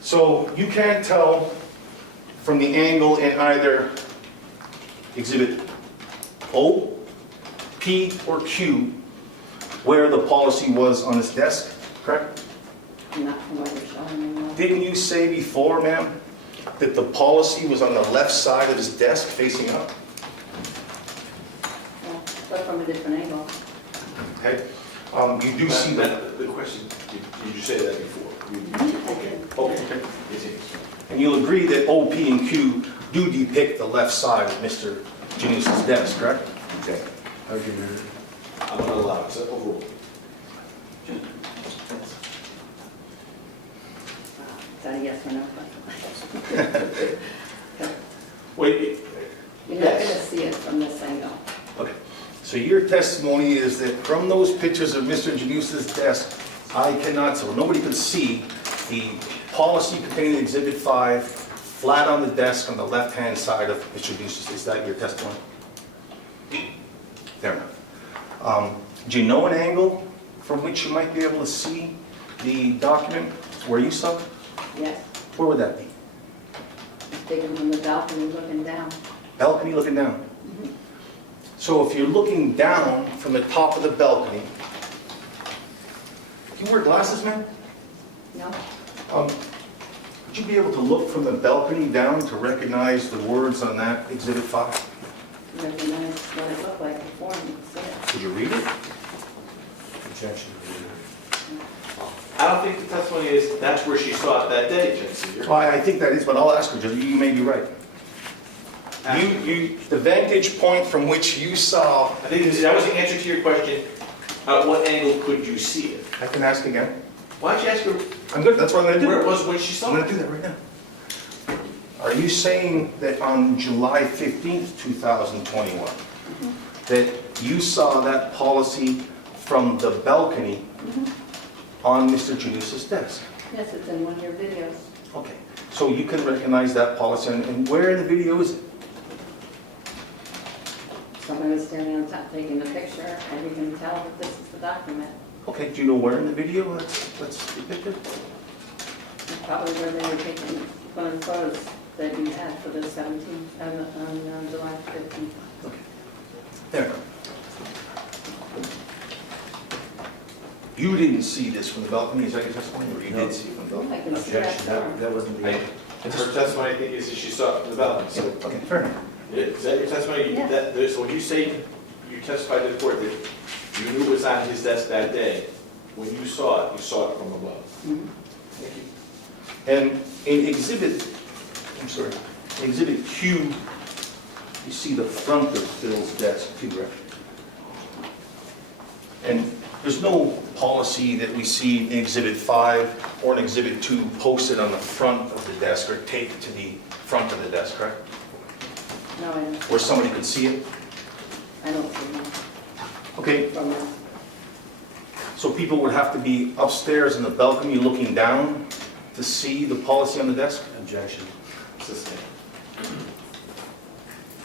So you can't tell from the angle in either Exhibit O, P, or Q where the policy was on his desk, correct? Not from what you're showing me. No. Didn't you say before, ma'am, that the policy was on the left side of his desk facing up? No, but from a different angle. Okay? You do see that, The question, did you say that before? Okay. okay. Yes, yes. And you'll agree that O, P, and Q do depict the left side of Mr. Janusa's desk, correct? Okay. I'm not allowed, it's overruled. Is that a yes or no question? Wait, You're not Yes. going to see it from this angle. Okay, so your testimony is that from those pictures of Mr. Janusa's desk, I cannot, so nobody could see the policy containing Exhibit 5 flat on the desk on the left-hand side of Mr. Janusa's. Is that your testimony? Fair enough. Do you know an angle from which you might be able to see the document where you saw it? Yes. Where would that be? It's taken from the balcony looking down. Balcony looking down. So if you're looking down from the top of the balcony, do you wear glasses, man? No? Would you be able to look from the balcony down to recognize the words on that Exhibit 5? Recognize what it looked like before and you can see it. Could you read it? I don't think the testimony is that's where she saw it that day, Judge Seeger. Well, I think that is, but I'll ask her, Judge, you may be right. The vantage point from which you saw, I think that was the answer to your question. At what angle could you see it? I can ask again. Why don't you ask her I'm good, that's what I'm gonna where it do. was when she I'm saw gonna it? do that right now. Are you saying that on July 15th, 2021, that you saw that policy from the balcony on Mr. Janusa's desk? Yes, it's in one of your videos. Okay, so you can recognize that policy, and where in the video is it? Someone was standing on top taking the picture, and you can tell that this is the document. Okay, do you know where in the video that's depicted? It's probably where they were taking one of the photos that you had for the 17th, on July 15th. Okay, there. You didn't see this from the balcony, is that your testimony, or you did see it from the balcony? I can see that Objection, far. that wasn't the. And her testimony, I think, is that she saw it from the balcony. So, Okay, fair enough. is that your testimony? Yeah. So when you say, you testified to the court that you knew it was on his desk that day, when you saw it from above? Mhm. Thank you. And in Exhibit Q, you see the front of Bill's desk too, right? And there's no policy that we see in Exhibit 5 or in Exhibit 2 posted on the front of the desk or taped to the front of the desk, correct? No, I don't, Where somebody could see it? I don't see him Okay, from this. so people would have to be upstairs in the balcony looking down to see the policy on the desk? Objection. Sustain.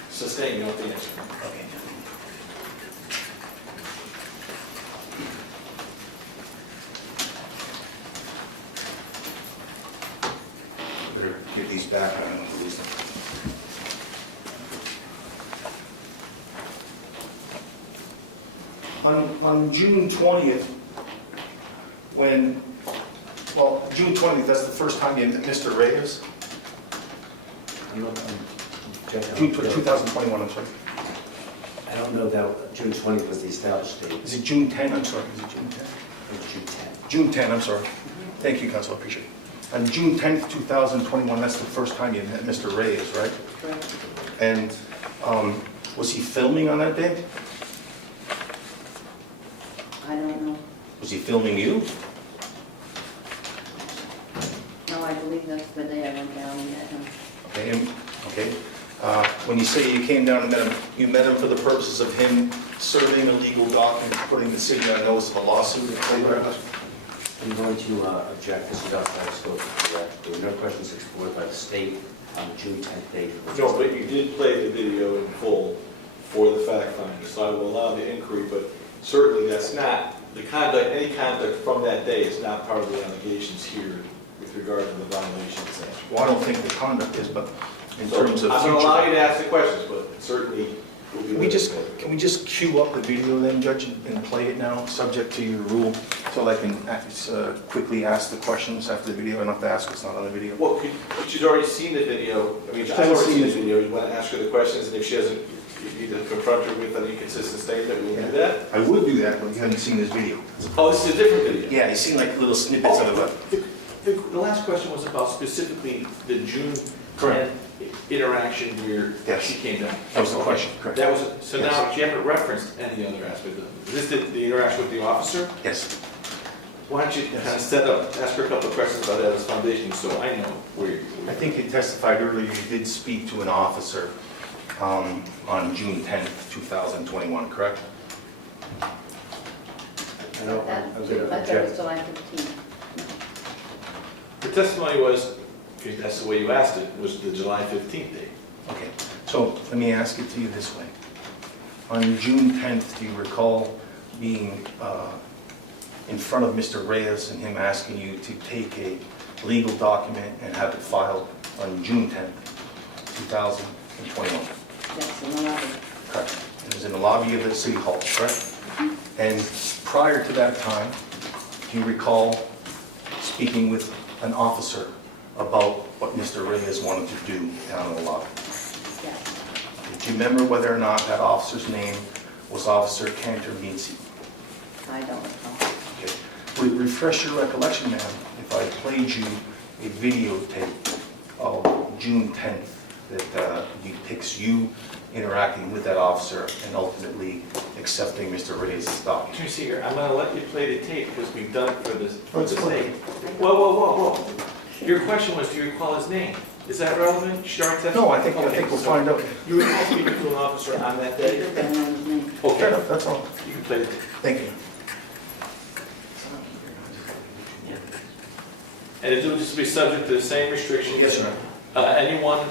Sustain, you don't have the answer. Okay. Better give these back, I don't want to lose them. On June 20th, when, well, June 20th, that's the first time you met Mr. Reyes? I'm not, June 2021, I'm sorry. I don't know that June 20th was the established date. Is it June 10? I'm sorry, is it June 10? It was June 10th. June 10, I'm sorry. Thank you, Council, I appreciate it. On June 10th, 2021, that's the first time you met Mr. Reyes, right? Correct. And was he filming on that day? I don't know. Was he filming you? No, I believe that's the day I went down and met him. Okay, okay. When you say you came down and met him, you met him for the purposes of him serving a legal document, putting the city on notice of a lawsuit? I'm going to object, this is outside scope, correct? There were no questions explored by the state on the June 10th date. No, but you did play the video in full for the fact finder, so I will allow the inquiry, but certainly that's not, the conduct, any conduct from that day is not part of the allegations here with regard to the violations. Well, I don't think the conduct is, but in So terms of I'm going to allow you future. to ask the questions, but it certainly will be. Can we just queue up the video then, Judge, and play it now, subject to your rule, so I can quickly ask the questions after the video? I don't have to ask what's not on the video. Well, she's already seen the video. I mean, she's already seen the video. You want to ask her the questions, and if she hasn't, you need to confront her with an inconsistent statement. We'll do that. I would do that, but you haven't seen this video. Oh, this is a different video. Yeah, you've seen like little snippets of it. The last question was about specifically the June Correct. 10th interaction where Yes. she came down. That was the question, correct? That was, so Yes. now you haven't referenced any other aspect of it. Is this the interaction with the officer? Yes. Why don't you kind of set up, ask her a couple of questions about Eva's Foundation so I know where you're. I think you testified earlier you did speak to an officer on June 10th, 2021, correct? I don't, That- I'm going I to thought it was object. July 15th. The testimony was, if that's the way you asked it, was the July 15th date. Okay, so let me ask it to you this way. On June 10th, do you recall being in front of Mr. Reyes and him asking you to take a legal document and have it filed on June 10th, 2021? Yes, in the lobby. Correct. It was in the lobby of the city hall, correct? And prior to that time, do you recall speaking with an officer about what Mr. Reyes wanted to do down in the lobby? Yes. Do you remember whether or not that officer's name was Officer Cantor Meadsey? I don't recall. Okay. Refresh your recollection, ma'am, if I played you a videotape of June 10th that depicts you interacting with that officer and ultimately accepting Mr. Reyes' document. Can you see here, I'm going to let you play the tape because we've done it for this. Let's play it. Whoa, whoa, whoa, whoa. Your question was, do you recall his name? Is that relevant? Sharp test? No, I think we'll find out. You recall speaking to an officer on that I day? don't know his name. Fair Okay, enough, that's all. you can play the tape. Thank you. And it will just be subject to the same restrictions. Yes, sir. Anyone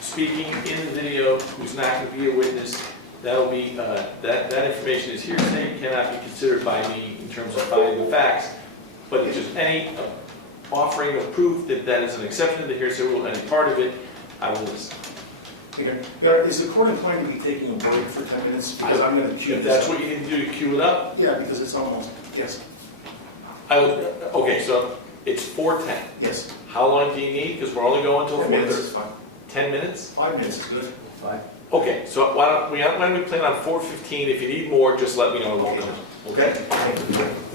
speaking in the video who's not going to be a witness, that'll be, that information is hearsay, cannot be considered by me in terms of finding the facts. But if there's any offering of proof that that is an exception to the hearsay rule, any part of it, I will listen. Is the court inclined to be taking a break for 10 minutes? Because I'm going to cue If this that's up. what you need to do to cue it up, Yeah, because it's almost, yes, I would, okay, so it's 4:10. yes. How long do you need? Because we're only going until 10 minutes 4:30. is fine. 10 minutes? 5 minutes is good. Fine. Okay, so why don't we plan on 4:15? If you need more, just let me know. Okay?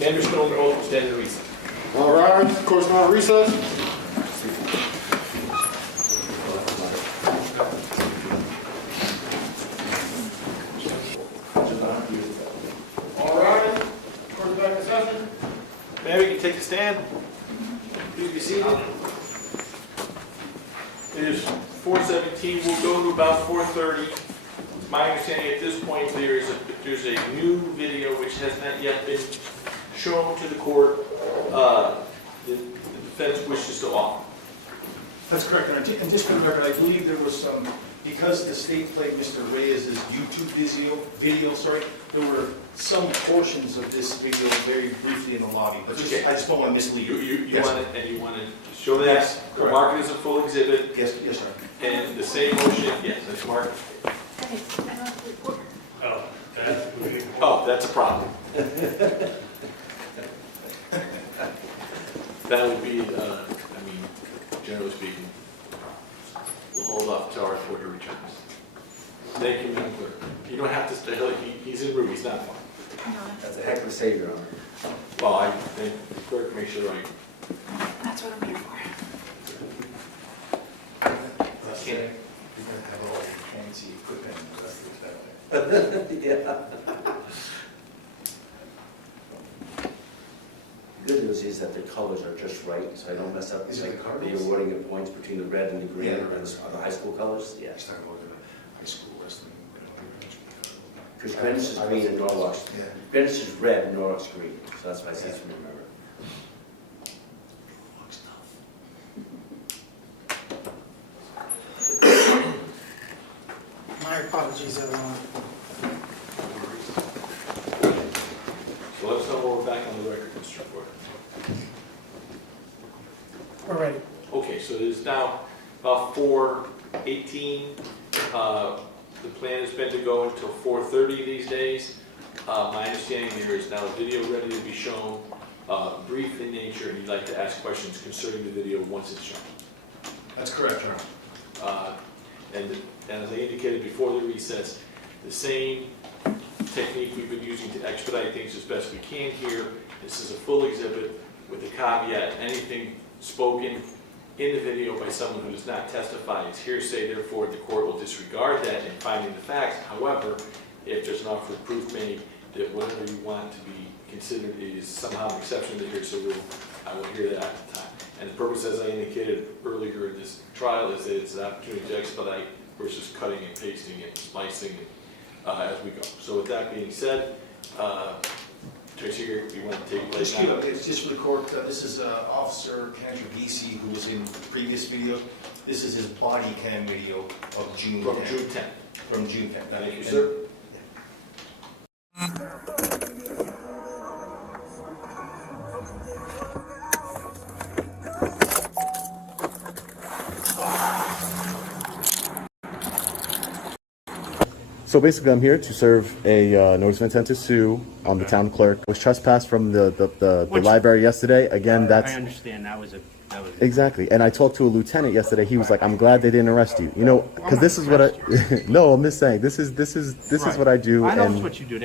Andrew Stone, stand in recess. All right, court's now recess. All right, court's back in session. Mary, you can take a stand. Please be seated. It is 417 will go to about 4:30. My understanding at this point, there's a new video which has not yet been shown to the court. The defense wishes to offer. That's correct, Your Honor. And just for the record, I believe there was some, because the state played Mr. Reyes' YouTube video, there were some portions of this video very briefly in the lobby, but just, I just don't want to mislead you. You Yes. want it, and you want to show that, Yes, correct. mark it as a full exhibit, Yes, yes, sir. and the same motion, yes, that's marked. Oh, that's a problem. That would be, generally speaking, we'll hold off until our reporter returns. Thank you, Madam Clerk. You don't have to stay, he's in room, he's not far. That's a heck of a save, Your Honor. Well, I think the clerk makes sure I That's what I'm here for. You're going to have all the fancy equipment and the rest of it. Yeah. Good news is that the colors are just right, so I don't mess up Is it the the Cardinals? awarding of points between the red and the green Yeah. or the high school colors. Yeah. Let's talk about the high school wrestling. Because Greenwich is green and Norwalk's. Yeah. Greenwich is red and Norwalk's green, so that's why I say it's from remember. My apologies, everyone. So let us know when we're back on the record, Mr. Reporter. We're ready. Okay, so it is now about 4:18. The plan has been to go until 4:30 these days. My understanding there is now a video ready to be shown, brief in nature, and you'd like to ask questions concerning the video once it's shown. That's correct, Your Honor. And as I indicated before the recess, the same technique we've been using to expedite things as best we can here. This is a full exhibit with the caveat, anything spoken in the video by someone who does not testify is hearsay, therefore the court will disregard that in finding the facts. However, if there's an offer of proof made that whatever you want to be considered is somehow an exception to the hearsay rule, I will hear that at the time. And the purpose, as I indicated earlier in this trial, is that it's an opportunity to expedite versus cutting and pasting and splicing as we go. So with that being said, Tracy, you want to take place Just, now? it's just for the court, this is Officer Cantor BC, who was in the previous video. This is his body cam video of June 10th. From June 10th. From June 10th. Thank you, sir. So basically, I'm here to serve a notice of intent to sue on the town clerk. Was trespassed from the library yesterday. Again, that's I understand that was exactly. And I talked to a lieutenant yesterday. He was like, "I'm glad they didn't arrest you." You know, because this is what I. No, I'm just saying. This is right. what I do. I know and it's what you do.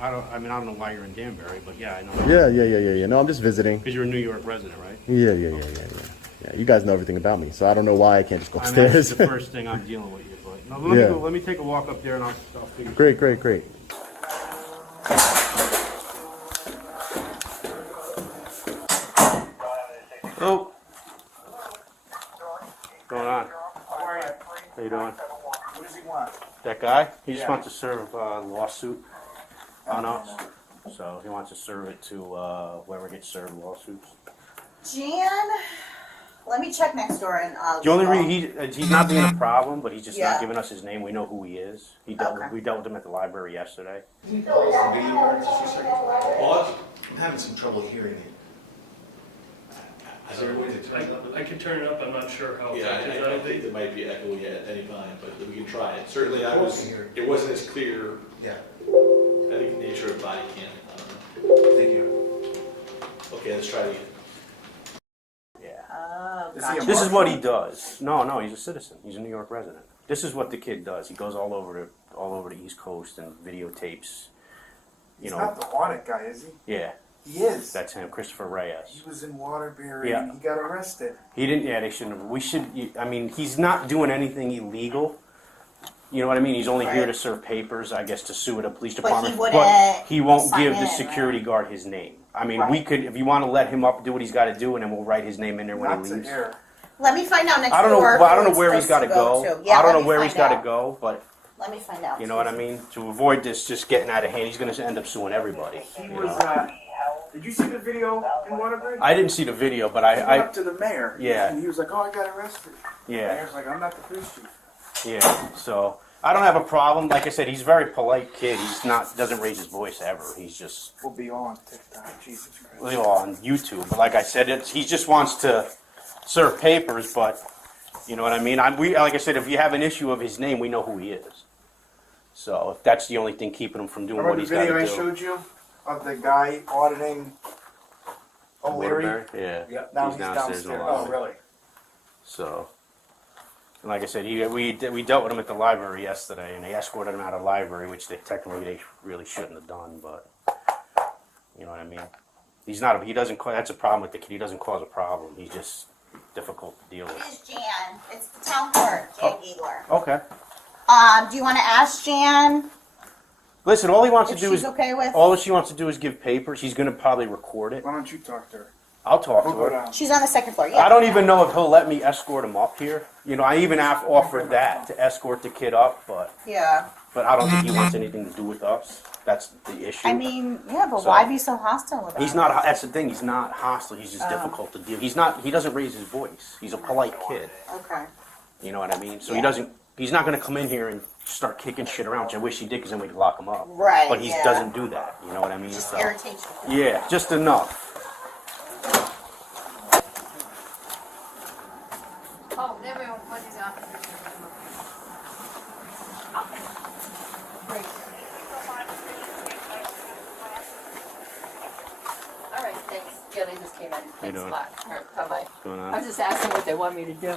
I don't know why you're in Danbury, but yeah, I know. yeah. No, I'm just visiting. Because you're a New York resident, right? Yeah. Yeah, you guys know everything about me, so I don't know why I can't just go I mean, that's upstairs. the first thing I'm dealing with you, but no, let me take a walk up there and I'll figure. Great. Oh. What's going on? How you doing? What does he want? That guy? He just wants to serve a lawsuit on us. So he wants to serve it to whoever gets served lawsuits. Jan, let me check next door and I'll. The only reason he's not being a problem, but he's just Yeah. not giving us his name. We know who he is. We dealt with him at the library yesterday. Can you pause the video, Aaron, just for a second? What? I'm having some trouble hearing it. Is there a way to turn it up? I can turn it up, I'm not sure how Yeah, effective I that'll think be. there might be echoing at any time, but we can try it. Certainly, Here. it wasn't as clear, Yeah, I think, the nature of body cam. I don't know. thank you. Okay, let's try it again. Yeah. Oh, Is he a gotcha. This is what he does. No, he's a citizen. He's a New York resident. This is what the kid does. He goes all over the East Coast and videotapes. He's not the wanted guy, is he? Yeah, He is. that's him, Christopher He Reyes. was in Waterbury Yeah. and he got arrested. He didn't. Yeah, they shouldn't have. We should. I mean, he's not doing anything illegal. You know what I mean? He's only here to serve papers, I guess, to sue at a police But department. he wouldn't he won't sign give the in, security right? guard his name. I mean, we Right. could, if you want to let him up, do what he's got to do, and then we'll write his name in there when Not he to leaves. hear. Let me find out next I don't know. door Well, I don't who know where it's he's got to supposed go. to. Yeah, I don't let know me where find he's got to out. go, but Let me find out. you know what I mean. To avoid this just getting out of hand, he's going to end up suing everybody. He you was, know? did you see the video in Waterbury? I didn't see the video, but He went I up to the mayor. Yeah. And he was like, oh, I got arrested. The yeah, mayor's like, I'm not the police chief. yeah. So I don't have a problem. Like I said, he's a very polite kid. He's not doesn't raise his voice ever. He's just We'll be all on TikTok. Jesus Christ. well, on YouTube. But like I said, he just wants to serve papers. But you know what I mean. Like I said, if you have an issue of his name, we know who he is. So if that's the only thing keeping him from doing Remember what the he's got video to I do. showed you of the guy auditing O'Leary? Waterbury? Yeah. Yep. Now he's downstairs. in the Oh, lobby. really? So, and like I said, we dealt with him at the library yesterday, and they escorted him out of the library, which they really shouldn't have done. But you know what I mean. He doesn't. That's a problem with the kid. He doesn't cause a problem. He's just difficult to deal with. It's Jan. It's the town clerk, Jan Giegler. Okay. Do you want to ask Jan Listen, all he wants if to do she's is okay with? all she wants to do is give papers. He's going to probably record it. Why don't you talk to her? I'll talk We'll to go her. down. She's on the second floor. Yeah. I don't even know if he'll let me escort him up here. You know, I even offered that to escort the kid up, but Yeah. I don't think he wants anything to do with us. That's the issue. I mean, yeah, but So- why be so hostile about He's it? not. That's the thing. He's not hostile. He's just difficult to deal. He's not. He doesn't raise his voice. He's a polite kid. Okay. You know what I mean? So he Yeah. doesn't. He's not going to come in here and start kicking shit around, which I wish he did, because then we'd lock him up. Right, But he yeah. doesn't do that. You know what I mean? Just So, irritation. yeah, just enough. Oh, everyone, what is officers? Great. All right, thanks. Yeah, they just came in. Thanks a doing? lot. All right, bye-bye. What's going I on? was just asking what they want me to do.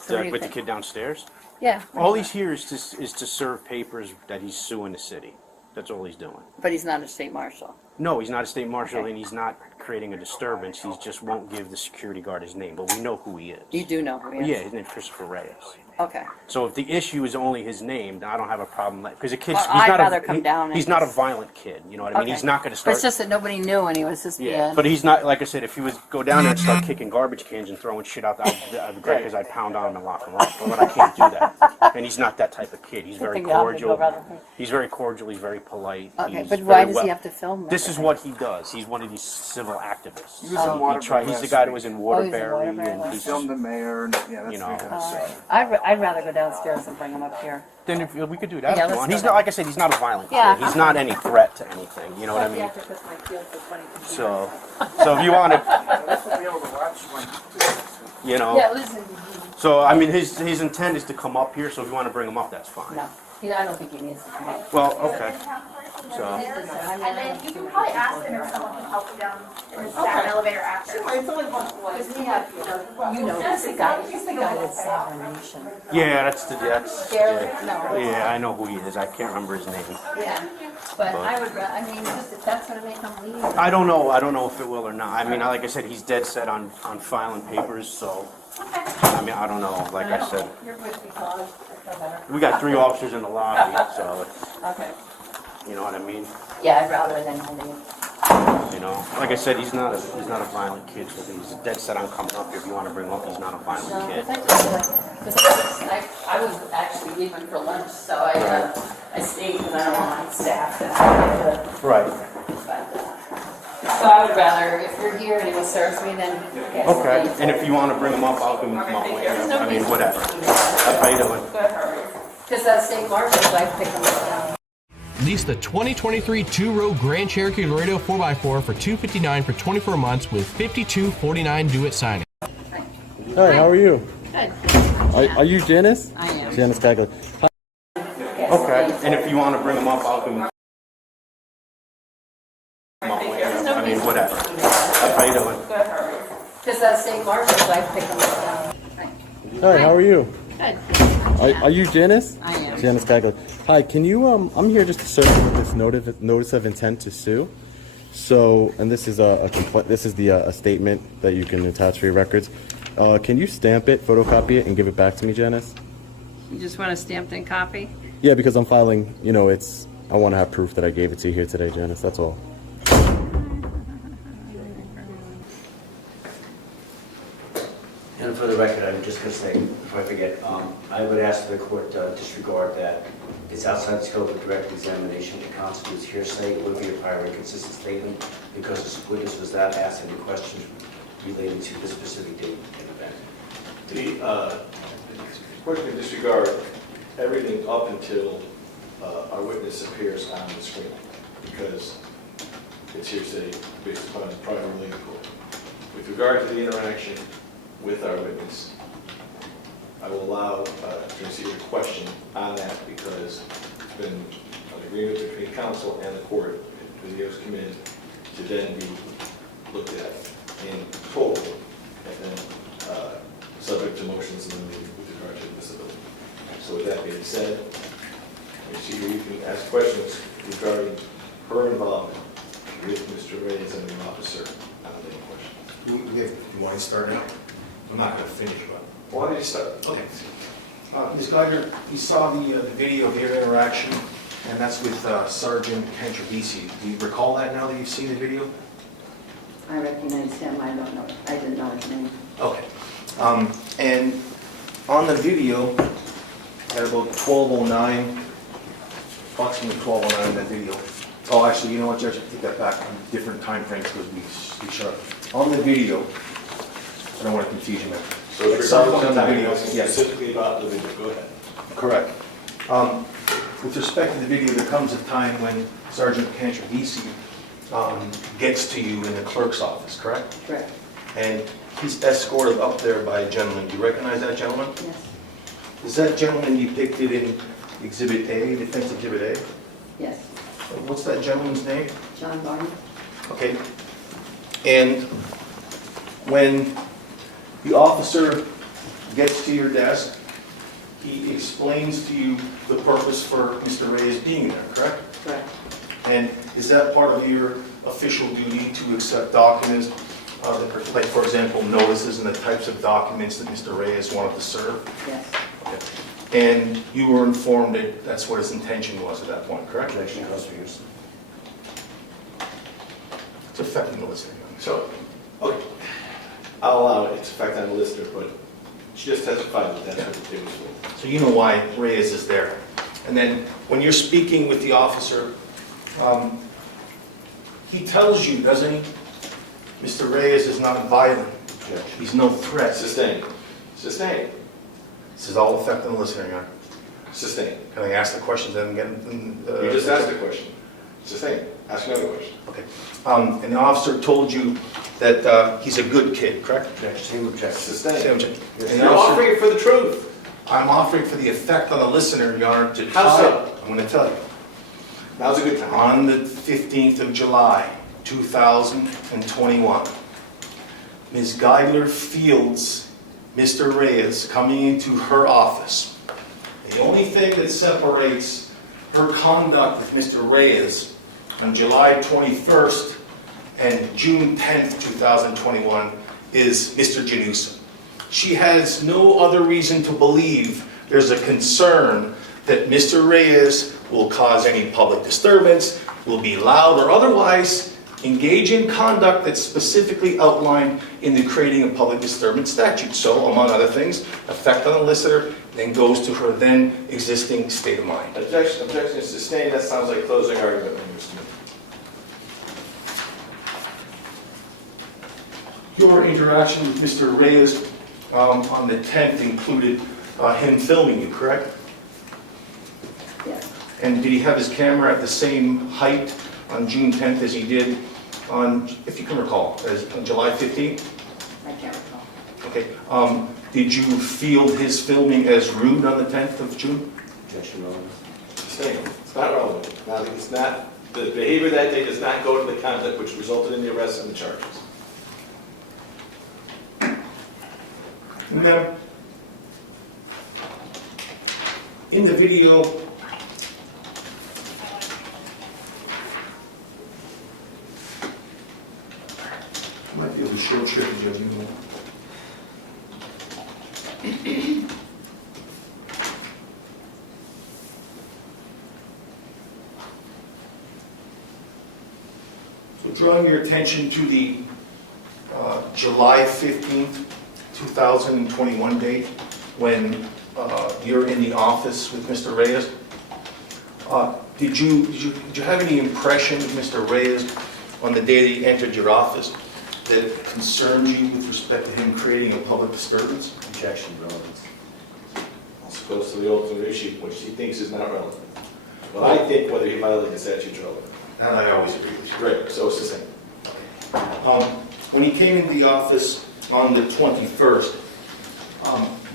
So what do you With the think? kid downstairs. Yeah. All he's here is to serve papers that he's suing the city. That's all he's doing. But he's not a state marshal. No, he's not a state marshal, Okay. and he's not creating a disturbance. He just won't give the security guard his name, but we know who he is. You do know who he is? Yeah, his name's Christopher Reyes. Okay. So if the issue is only his name, then I don't have a problem. Because the kid's Well, he's I'd not rather a, come he- down and he's not a just- violent kid. You know what I mean? Okay. He's not going to But start. it's just that nobody knew, and he was just Yeah, being. but he's not, like I said, if he was go down there and start kicking garbage cans and throwing shit out, I'd regret, because I'd pound on him and lock him up. But I can't do that. And he's not that type of kid. He's very think I'll go cordial. rather- He's very cordial. He's very polite. Okay, he's but why very does he have to film This is everything? what he does. He's one of these civil activists. He was in Waterbury He's the last guy that week. was in Oh, Waterbury. Waterbury and last he's, Filmed the mayor. And, yeah, that's You know, what he does. I'd rather go downstairs and bring him up here. then if, we could do that. Yeah, if you let's want. do He's that. not, like I said, he's not a violent Yeah. kid. He's not any threat to anything. You know what I mean? Because my field for 20 computers. So if you want to, This will be able to watch when you know. Yeah, listen. So I mean, his intent is to come up here. So if you want to bring him up, that's fine. No, I don't think he needs to come up. Well, okay. So And then you can probably ask them if someone can help you down in that elevator after. Because we have, you know, he's the guy that's Sovereign Nation. yeah, that's Derek, yeah. no. Yeah, I know who he is. I can't remember his name. Yeah, but I would, I mean, just if that's gonna make him leave. I don't know. I don't know if it will or not. I mean, like I said, he's dead set on filing papers. So I mean, I don't know. Like I said, You're with me, Claude. I feel better. we got 3 officers in the lobby. So it's, Okay. you know what I mean. Yeah, I'd rather than leave. You know, like I said, he's not a violent kid. So he's dead set on coming up here. If you want to bring him up, he's not a violent No, kid. I was actually leaving for lunch, so I stayed because I don't want my staff to. Right. So I would rather, if you're here and he serves me, then. yes, Okay. please. And if you want to bring him up, I'll bring him up with you. I mean, whatever. How you doing? Because that state marshal, I pick him up. Lease the 2023 two-row Grand Cherokee Laredo 4x4 for $259 for 24 months with $52.49 due at signing. Hi, how are you? Good. Are you Janice? I am. Janice Cagley. Hi. Okay. And if you want to bring him up, I'll bring him up with you. I mean, whatever. How you doing? Because that state marshal, I pick him up. Hi, how are you? Good. Are you Janice? I am. Janice Cagley. Hi, can you, I'm here just to serve you with this notice of intent to sue. So, and this is a statement that you can attach for your records. Can you stamp it, photocopy it, and give it back to me, Janice? You just want a stamped in copy? Yeah, because I'm filing, you know, I want to have proof that I gave it to you here today, Janice, that's all. And for For the record, I'm just going to say, before I forget, I would ask the court to disregard that. It's outside the scope of direct examination. It constitutes hearsay. It would be a prior inconsistent statement because the witness was not asked any questions relating to this specific date and event. The court can disregard everything up until our witness appears on the screen because it's hearsay based upon the prior related court. With regard to the interaction with our witness, I will allow to receive a question on that because it's been an agreement between counsel and the court, videos come in to then be looked at in total and then subject to motions and then with regard to admissibility. So with that being said, you can ask questions regarding her involvement with Mr. Reyes and the officer on the question. You want to start now? I'm not going to finish, but. Why don't you start? Okay. Ms. Geiger, you saw the video of their interaction, and that's with Sergeant Cantrevisi. Do you recall that now that you've seen the video? I recognize him, I don't know, I didn't know his name. Okay. And on the video, at about 12:09, approximately 12:09 in that video. Oh, actually, you know what, Judge, I take that back. On different time frames because we shot. On the video, I don't want to confuse you, man. So At some point in the video, yes. Specifically about the video, go ahead. Correct. With respect to the video, there comes a time when Sergeant Cantrevisi gets to you in the clerk's office, correct? Correct. And he's escorted up there by a gentleman. Do you recognize that gentleman? Yes. Is that gentleman depicted in Exhibit A, Defense Exhibit A? Yes. What's that gentleman's name? John Barney? Okay. And when the officer gets to your desk, he explains to you the purpose for Mr. Reyes being there, correct? Correct. And is that part of your official duty to accept documents, like, for example, notices and the types of documents that Mr. Reyes wanted to serve? Yes. Okay. And you were informed that that's what his intention was at that point, correct? Objection, cause for use. It's affecting the listening. So, okay, I'll allow its effect on the listener, but she just testified that that's what it was for. So you know why Reyes is there. And then when you're speaking with the officer, he tells you, doesn't he? Mr. Reyes is not violent. He's no threat. Sustained. Sustained. This is all affecting the listener, Your Honor. Sustained. Can I ask the questions and get? You just asked the question. Sustained. Ask another question. Okay. And the officer told you that he's a good kid, correct? Same objection. Sustained. Same objection. And the You're officer- offering it for the truth. I'm offering for the effect on the listener, Your Honor, to How so? I'm going to tell you. Now's a good time. On the 15th of July, 2021, Ms. Geigler fields Mr. Reyes coming into her office. The only thing that separates her conduct with Mr. Reyes on July 21st and June 10th, 2021 is Mr. Janusa. She has no other reason to believe there's a concern that Mr. Reyes will cause any public disturbance, will be loud or otherwise engage in conduct that's specifically outlined in the creating a public disturbance statute. So, among other things, effect on the listener then goes to her then existing state of mind. Objection is sustained. That sounds like closing argument, Mr. Smith. Your interaction with Mr. Reyes on the 10th included him filming you, correct? Yes. And did he have his camera at the same height on June 10th as he did on, if you can recall, as on July 15th? I can't recall. Okay. Did you field his filming as rude on the 10th of June? Objection, relevant. Sustained. It's not relevant. Now, it's not, the behavior that day does not go to the conduct which resulted in the arrest and the charges. Now, in the video, I might be able to show Trick and Judge you. So drawing your attention to the July 15th 2021 date, when you're in the office with Mr. Reyes, did you have any impression of Mr. Reyes on the day that he entered your office that concerned you with respect to him creating a public disturbance? Objection, relevance. This goes to the ultimate issue, which he thinks is not relevant. But I think whether he violated the statute is relevant. And I always agree with you. Great, so it's the same. When he came into the office on the 21st,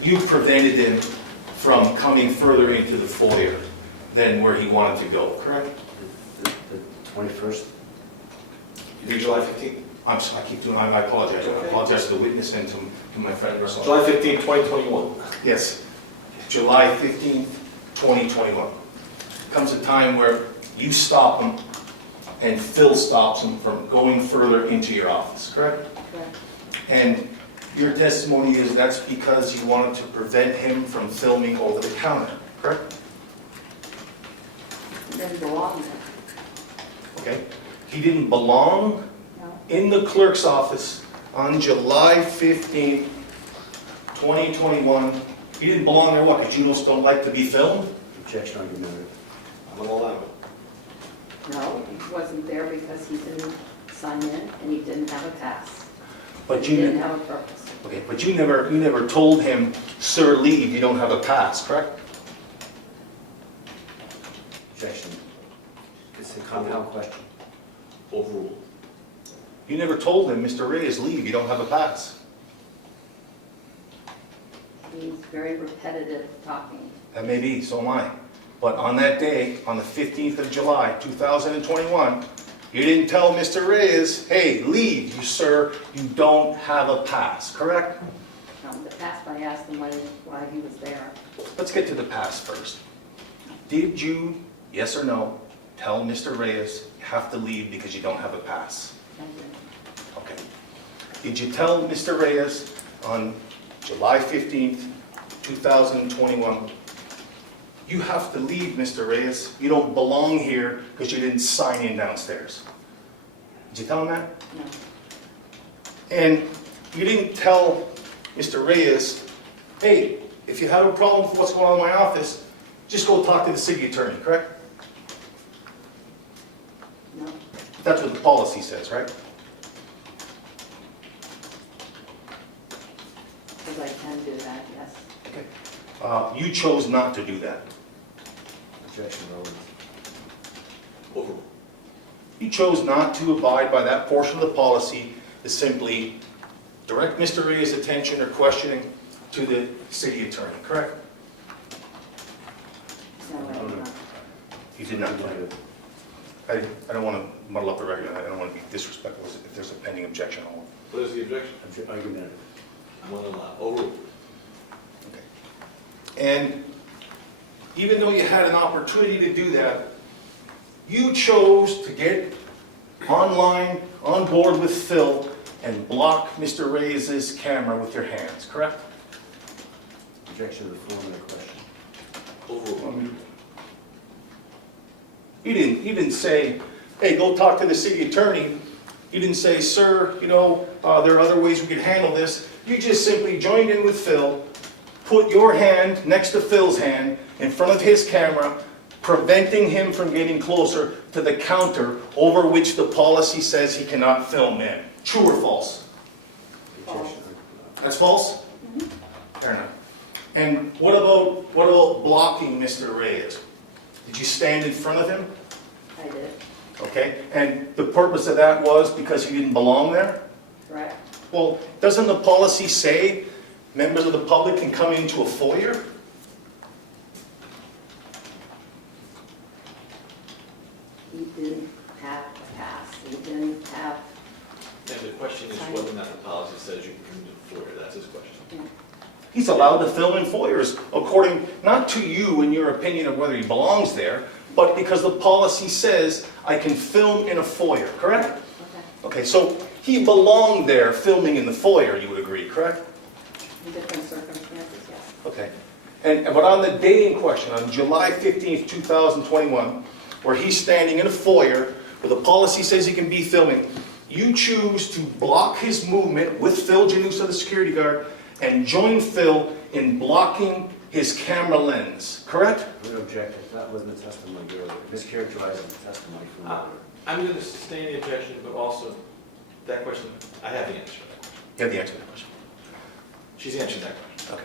you prevented him from coming further into the foyer than where he wanted to go, correct? The 21st? You did July 15th? I keep doing, I apologize. I apologize to the witness and to my friend Russell. July 15th, 2021. Yes, July 15th, 2021. Comes a time where you stop him and Phil stops him from going further into your office, correct? Correct. And your testimony is that's because you wanted to prevent him from filming over the counter, correct? It didn't belong there. Okay. He didn't belong No. in the clerk's office on July 15th, 2021. He didn't belong there, what, because you just don't like to be filmed? Objection, argumentative. I'm going to allow it. No, he wasn't there because he didn't sign in and he didn't have a pass. But He you, didn't have a purpose. okay, but you never told him, sir, leave, you don't have a pass, correct? Objection. It's a compound question. Overruled. You never told him, Mr. Reyes, leave, you don't have a pass. He's very repetitive talking. That may be, so am I. But on that day, on the 15th of July, 2021, you didn't tell Mr. Reyes, hey, leave, you sir, you don't have a pass, correct? The past, I asked him why he was there. Let's get to the pass first. Did you, yes or no, tell Mr. Reyes you have to leave because you don't have a pass? I didn't. Okay. Did you tell Mr. Reyes on July 15th, 2021, you have to leave, Mr. Reyes. You don't belong here because you didn't sign in downstairs. Did you tell him that? No. And you didn't tell Mr. Reyes, hey, if you have a problem with what's going on in my office, just go talk to the city attorney, correct? No. That's what the policy says, right? Because I can do that, yes. Okay. You chose not to do that. Objection, relevance. Overruled. You chose not to abide by that portion of the policy to simply direct Mr. Reyes' attention or questioning to the city attorney, correct? No, I did not. You did not. I don't want to muddle up the record. I don't want to be disrespectful if there's a pending objection. What is the objection? Argumentative. I'm going to allow. Overruled. And even though you had an opportunity to do that, you chose to get online, on board with Phil, and block Mr. Reyes' camera with your hands, correct? Objection to the form of the question. Overruled. You didn't say, hey, go talk to the city attorney. You didn't say, sir, you know, there are other ways we could handle this. You just simply joined in with Phil, put your hand next to Phil's hand in front of his camera, preventing him from getting closer to the counter over which the policy says he cannot film in. True or false? False. That's false? Fair enough. And what about blocking Mr. Reyes? Did you stand in front of him? I did. Okay, and the purpose of that was because he didn't belong there? Correct. Well, doesn't the policy say members of the public can come into a foyer? He didn't have a pass. He didn't have, And the question is whether or not the policy says you can come to the floor. That's his question. He's allowed to film in foyers, according, not to you in your opinion of whether he belongs there, but because the policy says I can film in a foyer, correct? okay, Okay, so he belonged there filming in the foyer, you would agree, correct? in different circumstances, yes. Okay. But on the day in question, on July 15th, 2021, where he's standing in a foyer where the policy says he can be filming, you choose to block his movement with Phil Janusa, the security guard, and joined Phil in blocking his camera lens, correct? I would object if that wasn't the testimony. You're mischaracterizing the testimony from the I'm going to sustain the objection, but also that question, I have the answer to that question. You have the answer to that question. She's answered that question.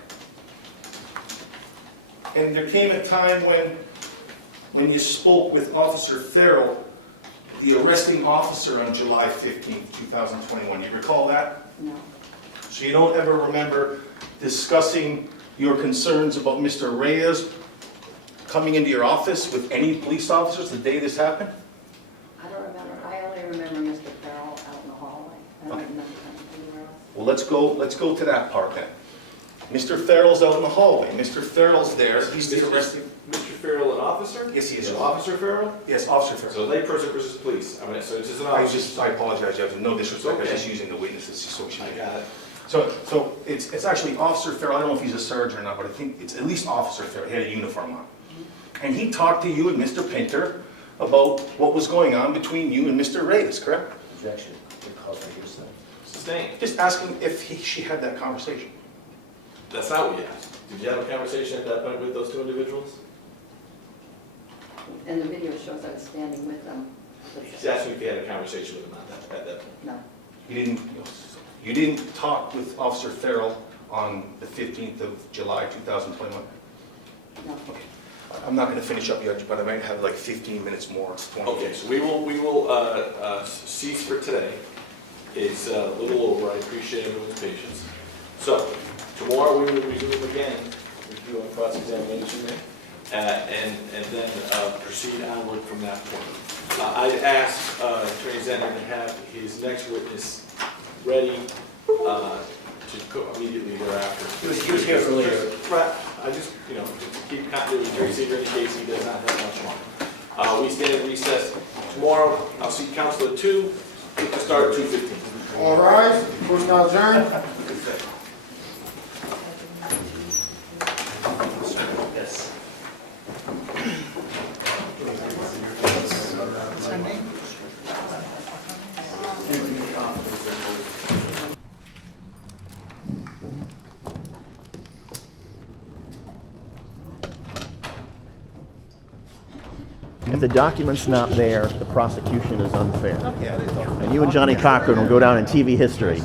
Okay. And there came a time when you spoke with Officer Farrell, the arresting officer, on July 15th, 2021. You recall that? No. So you don't ever remember discussing your concerns about Mr. Reyes coming into your office with any police officers the day this happened? I don't remember. I only remember Mr. Farrell out in the hallway. I don't remember him anywhere else. Well, let's go to that part then. Mr. Farrell's out in the hallway. Mr. Farrell's there. He's the arresting. Mr. Farrell, an officer? Yes, he is. So Officer Farrell? Yes, Officer Farrell. So layperson versus police. I mean, so it's just an officer. I apologize, Jeff. No disrespect. Okay. I'm just using the witnesses so she. I got it. So it's actually Officer Farrell. I don't know if he's a sergeant or not, but I think it's at least Officer Farrell. He had a uniform on. And he talked to you and Mr. Pinter about what was going on between you and Mr. Reyes, correct? objection. It calls for hearsay. Sustained. Just asking if she had that conversation. That's not what you asked. Did you have a conversation at that point with those two individuals? And the video shows I was standing with them. He's asking if you had a conversation with them at that point. No. You didn't talk with Officer Farrell on the 15th of July, 2021? No. Okay. I'm not going to finish up yet, but I might have like 15 minutes more. 20 Okay, minutes. so we will cease for today. It's a little over. I appreciate everyone's patience. So tomorrow we will resume again with you on cross-examination there, and then proceed onward from that point. I'd ask Attorney Zender to have his next witness ready to go immediately thereafter. He was here earlier. Right. I just, to keep continuity, Attorney Zender, in case he does not have much longer. We stand at recess tomorrow. I'll see council at 2. We'll start at 2:15. All rise, court is now adjourned. Yes. If the document's not there, the prosecution is unfair. And you and Johnny Cochran will go down in TV history.